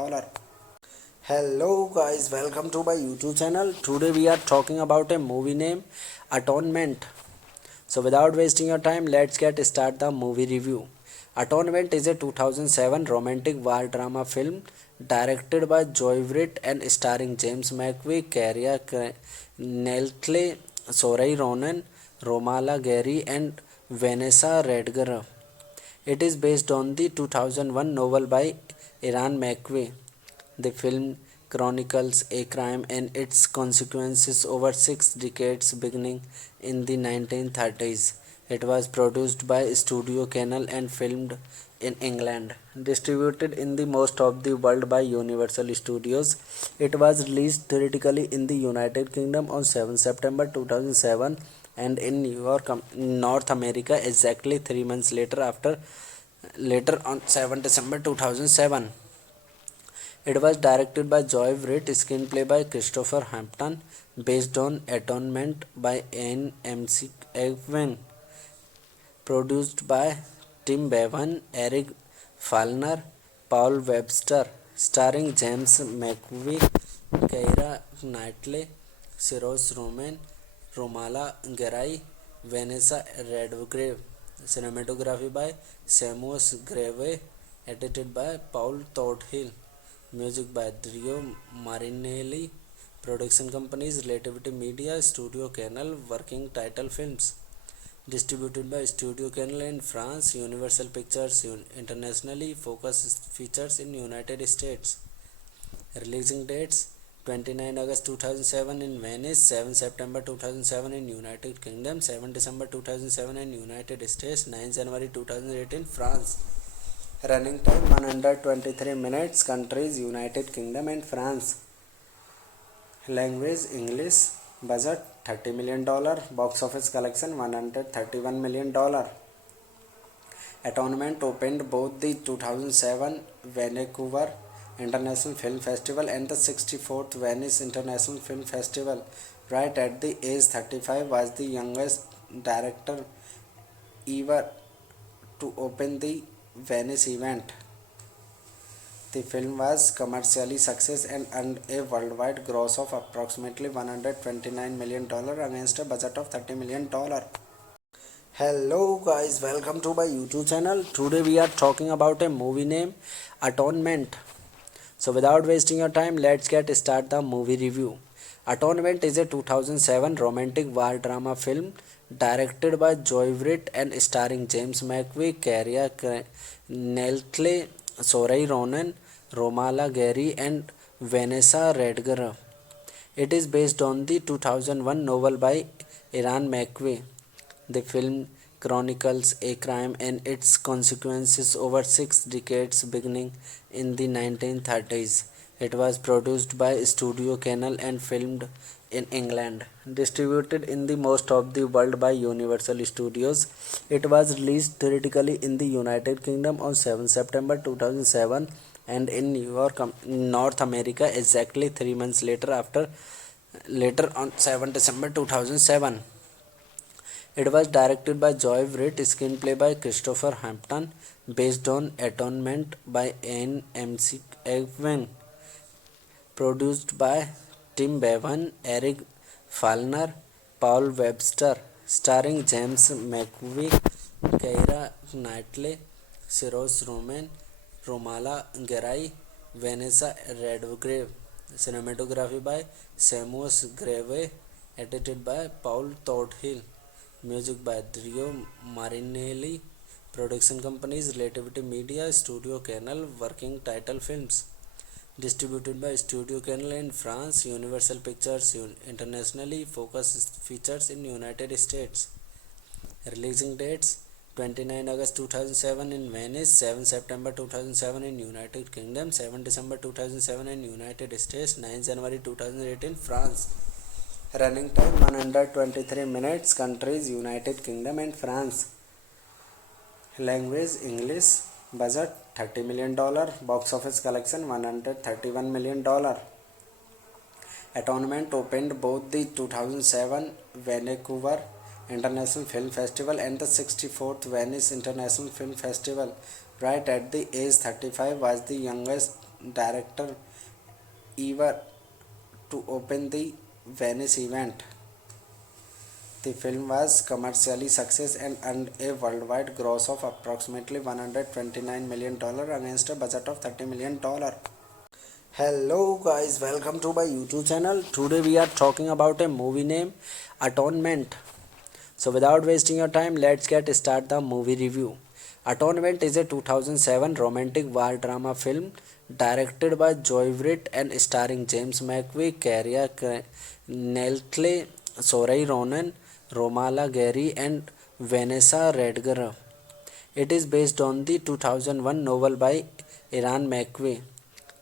Hello guys, welcome to my YouTube channel. Today we are talking about a movie name Atonement. So without wasting your time, let's get start the movie review. Atonement is a 2007 romantic war drama film directed by Joy Wright and starring James McAvoy, Keira Knightley, Saoirse Ronan, Romala Gary and Vanessa Redgrave. It is based on the 2001 novel by Ian McAvoy. The film chronicles a crime and its consequences over 6 decades beginning in the 1930s. It was produced by Studio Canal and filmed in England. Distributed in the most of the world by Universal Studios, it was released theatrically in the United Kingdom on 7 September 2007 and in New York, North America exactly 3 months later on 7 December 2007. It was directed by Joy Wright, screenplay by Christopher Hampton, based on Atonement by Ian McEwan, produced by Tim Bevan, Eric Falner, Paul Webster, starring James McAvoy, Keira Knightley, Cyrus Roman, Romala Garai, Vanessa Redgrave. Cinematography by Seamus Grave, edited by Paul Thornhill. Music by Dario Marinelli. Production companies Relativity Media, Studio Canal, Working Title Films. Distributed by Studio Canal in France, Universal Pictures internationally, Focus Features in United States. Releasing dates 29 August 2007 in Venice, 7 September 2007 in United Kingdom, 7 December 2007 in United States, 9 January 2008 in France. Running time 123 minutes. Countries United Kingdom and France. Language English. Budget $30 million. Box office collection $131 million. Atonement opened both the 2007 Vancouver International Film Festival and the 64th Venice International Film Festival. Right at the age 35, was the youngest director ever to open the Venice event. The film was commercially success and earned a worldwide gross of approximately $129 million against a budget of $30 million. Hello guys, welcome to my YouTube channel. Today we are talking about a movie name Atonement. So without wasting your time, let's get start the movie review. Atonement is a 2007 romantic war drama film directed by Joy Wright and starring James McAvoy, Keira Knightley, Saoirse Ronan, Romala Gary and Vanessa Redgrave. It is based on the 2001 novel by Ian McAvoy. The film chronicles a crime and its consequences over 6 decades beginning in the 1930s. It was produced by Studio Canal and filmed in England. Distributed in the most of the world by Universal Studios, it was released theatrically in the United Kingdom on 7 September 2007 and in New York, North America exactly 3 months later on 7 December 2007. It was directed by Joy Wright, screenplay by Christopher Hampton, based on Atonement by Ian McEwan, produced by Tim Bevan, Eric Falner, Paul Webster, starring James McAvoy, Keira Knightley, Cyrus Roman, Romala Garai, Vanessa Redgrave. Cinematography by Seamus Grave, edited by Paul Thornhill. Music by Dario Marinelli. Production companies Relativity Media, Studio Canal, Working Title Films. Distributed by Studio Canal in France, Universal Pictures internationally, Focus Features in United States. Releasing dates 29 August 2007 in Venice, 7 September 2007 in United Kingdom, 7 December 2007 in United States, 9 January 2008 in France. Running time 123 minutes. Countries United Kingdom and France. Language English. Budget $30 million. Box office collection $131 million. Atonement opened both the 2007 Vancouver International Film Festival and the 64th Venice International Film Festival. Right at the age 35, was the youngest director ever to open the Venice event. The film was commercially success and earned a worldwide gross of approximately $129 million against a budget of $30 million. Hello guys, welcome to my YouTube channel. Today we are talking about a movie name Atonement. So without wasting your time, let's get start the movie review. Atonement is a 2007 romantic war drama film directed by Joy Wright and starring James McAvoy, Keira Knightley, Saoirse Ronan, Romala Gary and Vanessa Redgrave. It is based on the 2001 novel by Ian McAvoy.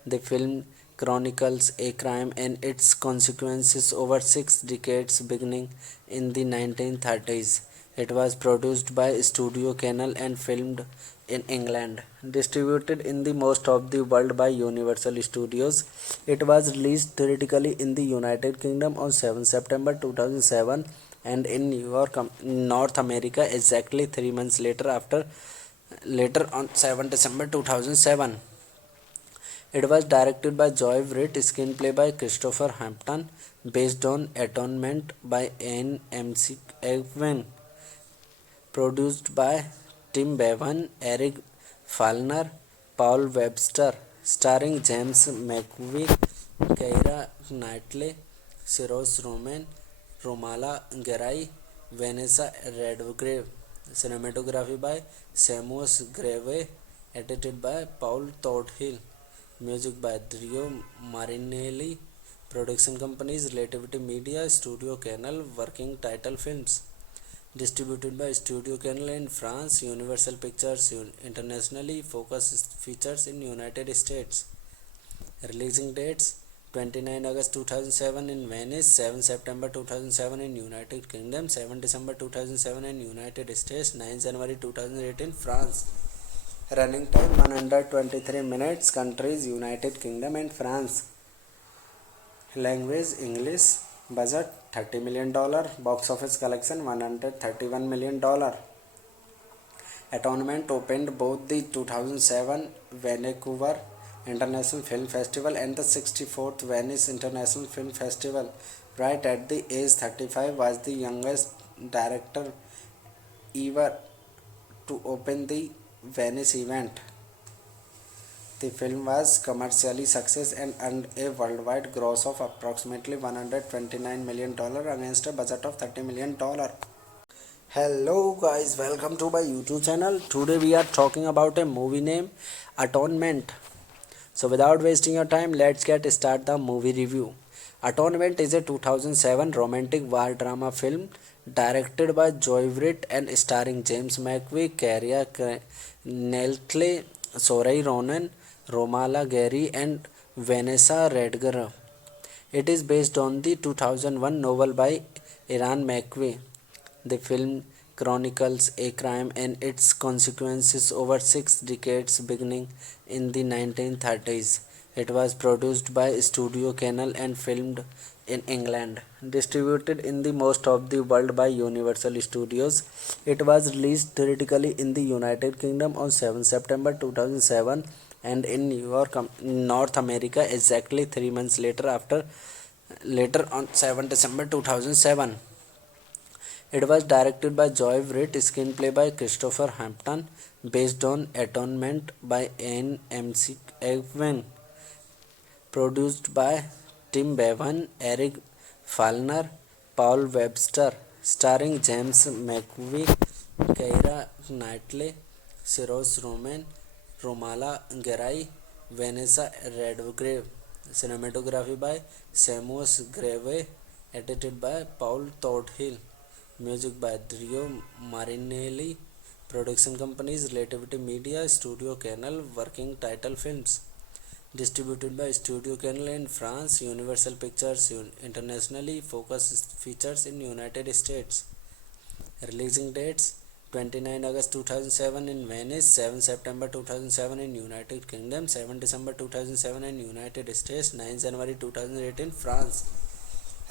The film chronicles a crime and its consequences over 6 decades beginning in the 1930s. It was produced by Studio Canal and filmed in England. Distributed in the most of the world by Universal Studios. It was released theatrically in the United Kingdom on 7 September 2007 and in New York, North America exactly 3 months later on 7 December 2007. It was directed by Joy Wright, screenplay by Christopher Hampton, based on Atonement by Ian McEwan, produced by Tim Bevan, Eric Falner, Paul Webster, starring James McAvoy, Keira Knightley, Saoirse Ronan, Romala Garai, Vanessa Redgrave. Cinematography by Seamus Grave, edited by Paul Todhill. Music by Dario Marinelli. Production companies Relativity Media, Studio Canal, Working Title Films. Distributed by Studio Canal in France, Universal Pictures internationally, Focus Features in United States. Releasing dates 29 August 2007 in Venice, 7 September 2007 in United Kingdom, 7 December 2007 in United States, 9 January 2008 in France. Running time 123 minutes. Countries United Kingdom and France. Language English. Budget $30 million. Box office collection $131 million. Atonement opened both the 2007 Vancouver International Film Festival and the 64th Venice International Film Festival. Right at the age 35, was the youngest director ever to open the Venice event. The film was commercially success and earned a worldwide gross of approximately $129 million against a budget of $30 million. Hello guys, welcome to my YouTube channel. Today we are talking about a movie name Atonement. So without wasting your time, let's get start the movie review. Atonement is a 2007 romantic war drama film directed by Joy Wright and starring James McAvoy, Keira Knightley, Saoirse Ronan, Romala Gary and Vanessa Redgrave. It is based on the 2001 novel by Ian McAvoy. The film chronicles a crime and its consequences over 6 decades beginning in the 1930s. It was produced by Studio Canal and filmed in England. Distributed in the most of the world by Universal Studios. It was released theatrically in the United Kingdom on 7 September 2007 and in New York, North America exactly 3 months later on 7 December 2007. It was directed by Joy Wright, screenplay by Christopher Hampton, based on Atonement by Ian McEwan, produced by Tim Bevan, Eric Falner, Paul Webster, starring James McAvoy, Keira Knightley, Saoirse Ronan, Romala Garai, Vanessa Redgrave. Cinematography by Seamus Grave, edited by Paul Todhill. Music by Dario Marinelli. Production companies Relativity Media, Studio Canal, Working Title Films. Distributed by Studio Canal in France, Universal Pictures internationally, Focus Features in United States. Releasing dates 29 August 2007 in Venice, 7 September 2007 in United Kingdom, 7 December 2007 in United States, 9 January 2008 in France.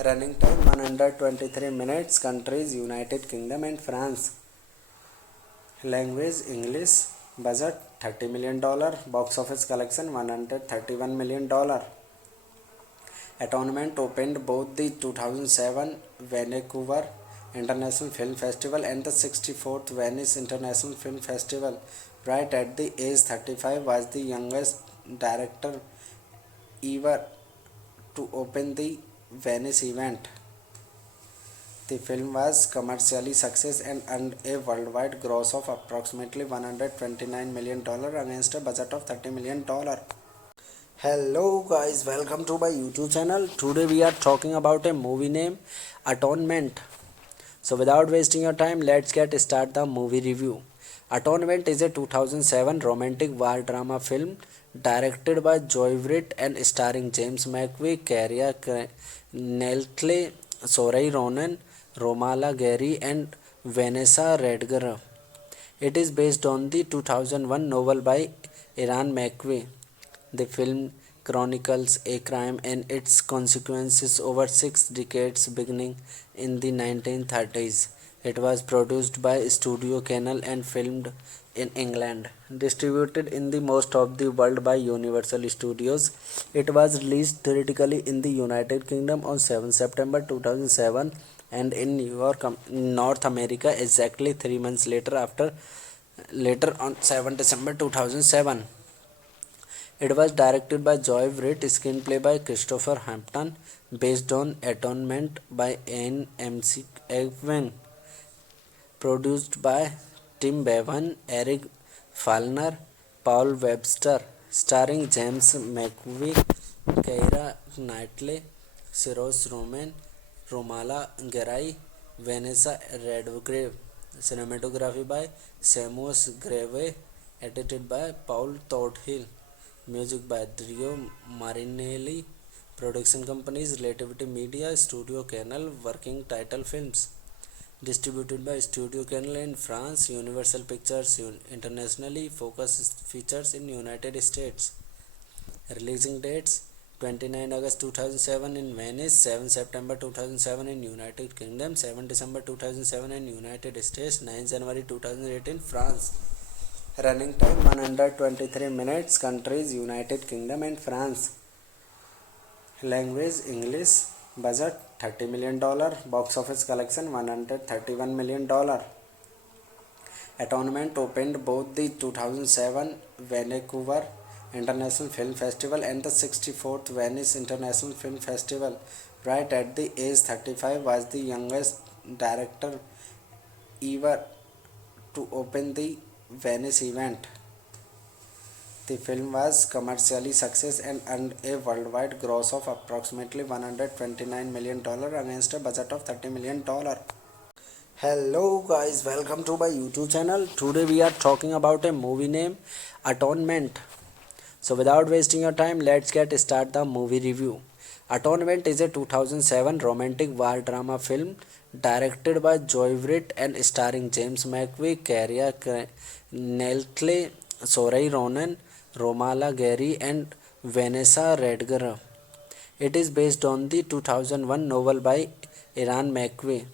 Running time 123 minutes. Countries United Kingdom and France. Language English. Budget $30 million. Box office collection $131 million. Atonement opened both the 2007 Vancouver International Film Festival and the 64th Venice International Film Festival. Right at the age 35, was the youngest director ever to open the Venice event. The film was commercially success and earned a worldwide gross of approximately $129 million against a budget of $30 million. Hello guys, welcome to my YouTube channel. Today we are talking about a movie name Atonement. So without wasting your time, let's get start the movie review. Atonement is a 2007 romantic war drama film directed by Joy Wright and starring James McAvoy, Keira Knightley, Saoirse Ronan, Romala Gary and Vanessa Redgrave. It is based on the 2001 novel by Ian McAvoy. The film chronicles a crime and its consequences over 6 decades beginning in the 1930s. It was produced by Studio Canal and filmed in England. Distributed in the most of the world by Universal Studios, it was released theatrically in the United Kingdom on 7 September 2007 and in New York, North America exactly 3 months later on 7 December 2007. It was directed by Joy Wright, screenplay by Christopher Hampton, based on Atonement by Ian McEwan, produced by Tim Bevan, Eric Falner, Paul Webster, starring James McAvoy, Keira Knightley, Saoirse Ronan, Romala Garai, Vanessa Redgrave. Cinematography by Seamus Grave, edited by Paul Todhill. Music by Dario Marinelli. Production companies Relativity Media, Studio Canal, Working Title Films. Distributed by Studio Canal in France, Universal Pictures internationally, Focus Features in United States. Releasing dates 29 August 2007 in Venice, 7 September 2007 in United Kingdom, 7 December 2007 in United States, 9 January 2008 in France. Running time 123 minutes. Countries United Kingdom and France. Language English. Budget $30 million. Box office collection $131 million. Atonement opened both the 2007 Vancouver International Film Festival and the 64th Venice International Film Festival. Right at the age 35, was the youngest director ever to open the Venice event. The film was commercially success and earned a worldwide gross of approximately $129 million against a budget of $30 million. Hello guys, welcome to my YouTube channel. Today we are talking about a movie name Atonement. So without wasting your time, let's get start the movie review. Atonement is a 2007 romantic war drama film directed by Joy Wright and starring James McAvoy, Keira Knightley, Saoirse Ronan, Romala Gary and Vanessa Redgrave. It is based on the 2001 novel by Ian McAvoy.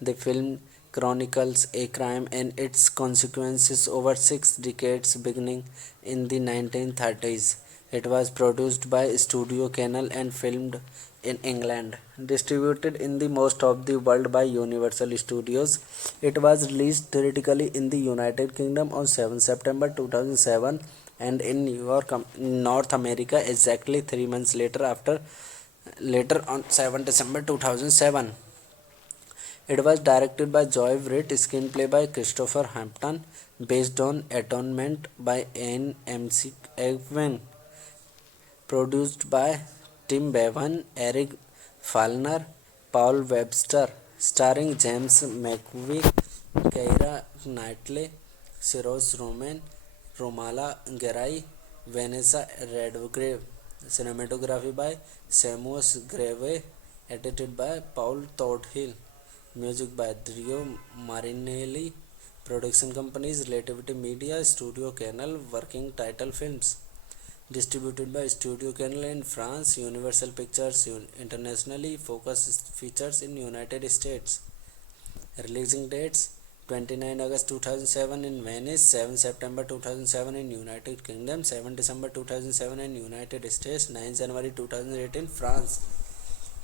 The film chronicles a crime and its consequences over 6 decades beginning in the 1930s. It was produced by Studio Canal and filmed in England. Distributed in the most of the world by Universal Studios, it was released theatrically in the United Kingdom on 7 September 2007 and in New York, North America exactly 3 months later on 7 December 2007. It was directed by Joy Wright, screenplay by Christopher Hampton, based on Atonement by Ian McEwan, produced by Tim Bevan, Eric Falner, Paul Webster, starring James McAvoy, Keira Knightley, Saoirse Ronan, Romala Garai, Vanessa Redgrave. Cinematography by Seamus Grave, edited by Paul Todhill. Music by Dario Marinelli. Production companies Relativity Media, Studio Canal, Working Title Films. Distributed by Studio Canal in France, Universal Pictures internationally, Focus Features in United States. Releasing dates 29 August 2007 in Venice, 7 September 2007 in United Kingdom, 7 December 2007 in United States, 9 January 2008 in France.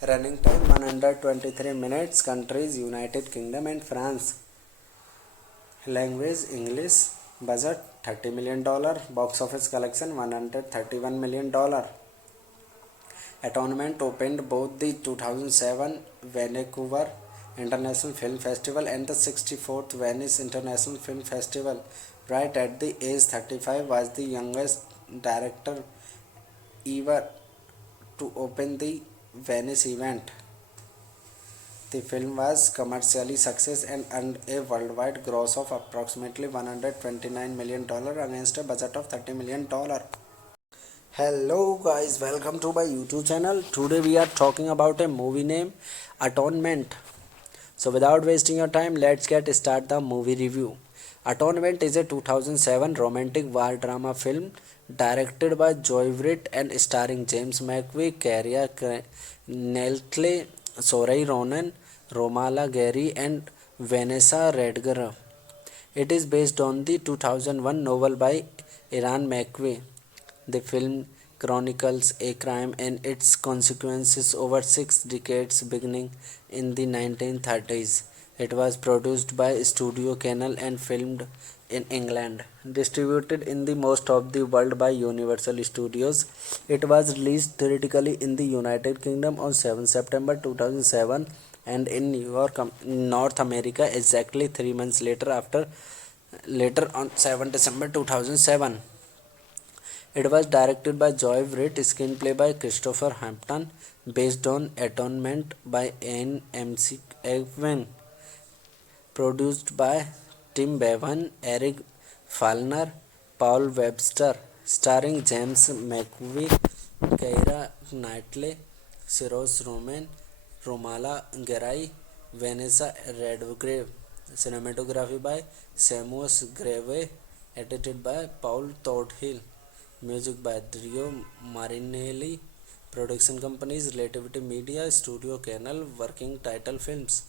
Running time 123 minutes. Countries United Kingdom and France. Language English. Budget $30 million. Box office collection $131 million. Atonement opened both the 2007 Vancouver International Film Festival and the 64th Venice International Film Festival. Right at the age 35, was the youngest director ever to open the Venice event. The film was commercially success and earned a worldwide gross of approximately $129 million against a budget of $30 million. Hello guys, welcome to my YouTube channel. Today we are talking about a movie named Atonement. So without wasting your time, let's get start the movie review. Atonement is a 2007 romantic war drama film directed by Joy Wright and starring James McAvoy, Keira Knightley, Saoirse Ronan, Romala Gary and Vanessa Redgrave. It is based on the 2001 novel by Ian McAvoy. The film chronicles a crime and its consequences over 6 decades beginning in the 1930s. It was produced by Studio Canal and filmed in England. Distributed in the most of the world by Universal Studios. It was released theatrically in the United Kingdom on 7 September 2007 and in New York, North America exactly 3 months later on 7 December 2007. It was directed by Joy Wright, screenplay by Christopher Hampton, based on Atonement by Ian McEwan, produced by Tim Bevan, Eric Falner, Paul Webster, starring James McAvoy, Keira Knightley, Saoirse Ronan, Romala Gary, Vanessa Redgrave. Cinematography by Seamus Grave, edited by Paul Thornhill. Music by Dario Marinelli. Production companies Relativity Media, Studio Canal, Working Title Films.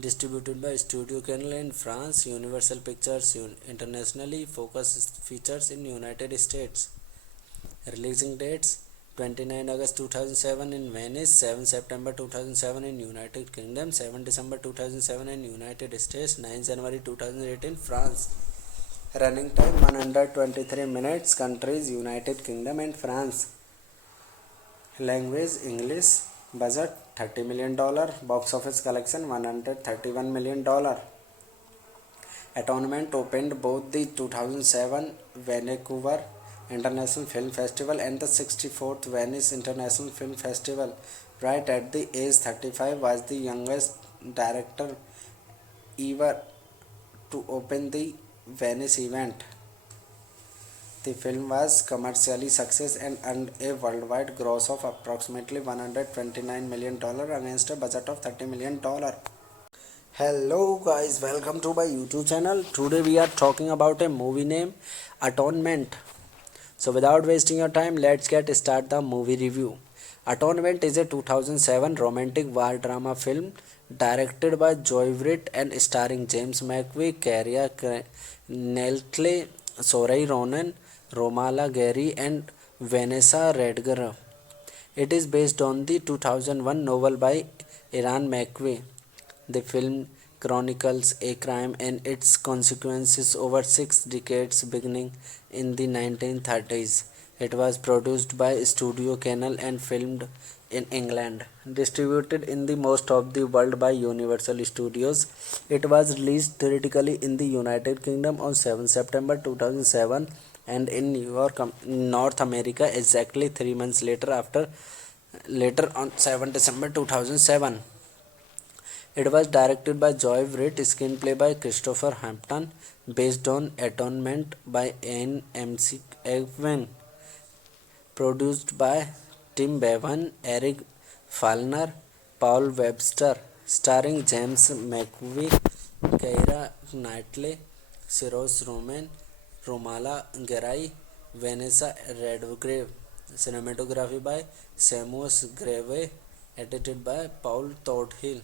Distributed by Studio Canal in France, Universal Pictures internationally, Focus Features in United States. Releasing dates 29 August 2007 in Venice, 7 September 2007 in United Kingdom, 7 December 2007 in United States, 9 January 2008 in France. Running time 123 minutes. Countries United Kingdom and France. Language English. Budget $30 million. Box office collection $131 million. Atonement opened both the 2007 Vancouver International Film Festival and the 64th Venice International Film Festival. Right at the age 35, was the youngest director ever to open the Venice event. The film was commercially success and earned a worldwide gross of approximately $129 million against a budget of $30 million. Hello guys, welcome to my YouTube channel. Today we are talking about a movie named Atonement. So without wasting your time, let's get start the movie review. Atonement is a 2007 romantic war drama film directed by Joy Wright and starring James McAvoy, Keira Knightley, Saoirse Ronan, Romala Gary and Vanessa Redgrave. It is based on the 2001 novel by Ian McAvoy. The film chronicles a crime and its consequences over 6 decades beginning in the 1930s. It was produced by Studio Canal and filmed in England. Distributed in the most of the world by Universal Studios. It was released theatrically in the United Kingdom on 7 September 2007 and in New York, North America exactly 3 months later on 7 December 2007. It was directed by Joy Wright, screenplay by Christopher Hampton, based on Atonement by Ian McEwan, produced by Tim Bevan, Eric Falner, Paul Webster, starring James McAvoy, Keira Knightley, Saoirse Ronan, Romala Gary, Vanessa Redgrave. Cinematography by Seamus Grave, edited by Paul Thornhill.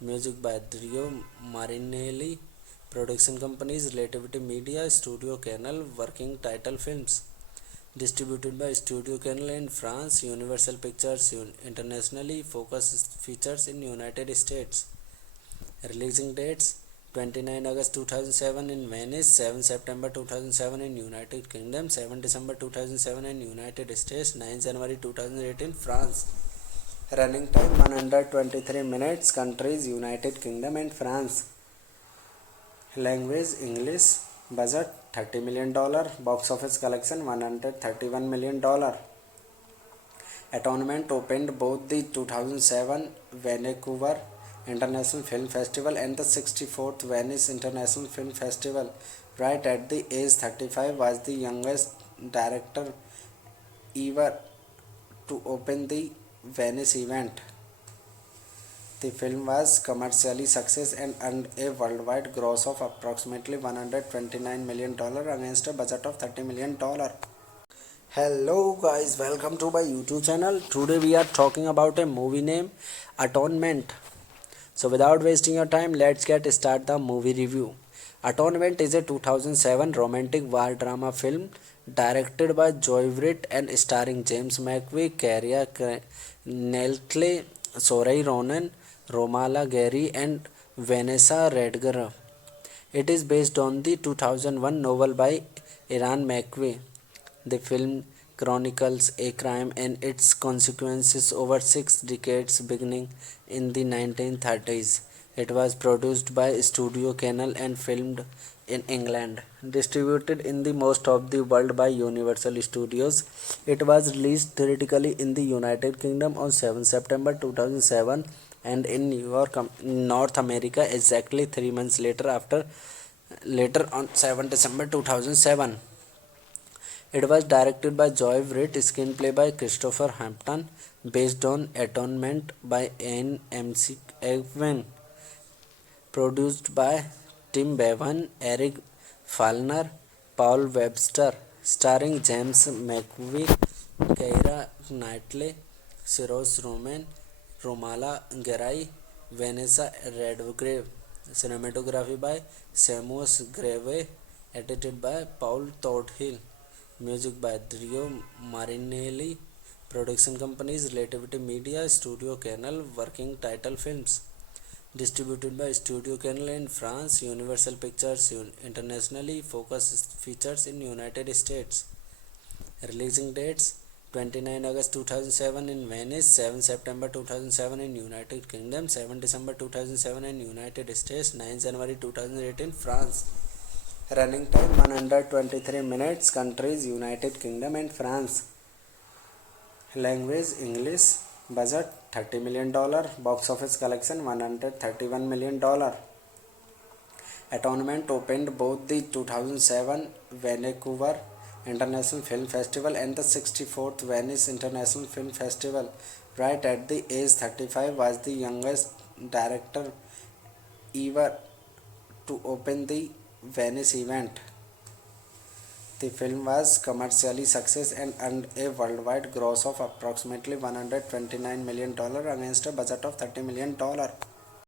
Music by Dario Marinelli. Production companies Relativity Media, Studio Canal, Working Title Films. Distributed by Studio Canal in France, Universal Pictures internationally, Focus Features in United States. Releasing dates 29 August 2007 in Venice, 7 September 2007 in United Kingdom, 7 December 2007 in United States, 9 January 2008 in France. Running time 123 minutes. Countries United Kingdom and France. Language English. Budget $30 million. Box office collection $131 million. Atonement opened both the 2007 Vancouver International Film Festival and the 64th Venice International Film Festival. Right at the age 35, was the youngest director ever to open the Venice event. The film was commercially success and earned a worldwide gross of approximately $129 million against a budget of $30 million. Hello guys, welcome to my YouTube channel. Today we are talking about a movie named Atonement. So without wasting your time, let's get start the movie review. Atonement is a 2007 romantic war drama film directed by Joy Wright and starring James McAvoy, Keira Knightley, Saoirse Ronan, Romola Garai and Vanessa Redgrave. It is based on the 2001 novel by Erin McAvoy. The film chronicles a crime and its consequences over 6 decades beginning in the 1930s. It was produced by Studio Canal and filmed in England. Distributed in the most of the world by Universal Studios, it was released theatrically in the United Kingdom on 7 September 2007 and in New York, North America exactly 3 months later on 7 December 2007. It was directed by Joy Wright, screenplay by Christopher Hampton, based on Atonement by Ian McEwan, produced by Tim Bevan, Eric Falner, Paul Webster, starring James McAvoy, Keira Knightley, Saoirse Ronan, Romola Garai, Vanessa Redgrave. Cinematography by Seamus Grave, edited by Paul Thornhill. Music by Dario Marinelli. Production companies Relativity Media, Studio Canal, Working Title Films. Distributed by Studio Canal in France, Universal Pictures internationally, Focus Features in United States. Releasing dates 29 August 2007 in Venice, 7 September 2007 in United Kingdom, 7 December 2007 in United States, 9 January 2008 in France. Running time 123 minutes. Countries United Kingdom and France. Language English. Budget $30 million. Box office collection $131 million. Atonement opened both the 2007 Vancouver International Film Festival and the 64th Venice International Film Festival. Right at the age 35, was the youngest director ever to open the Venice event. The film was commercially success and earned a worldwide gross of approximately $129 million against a budget of $30 million.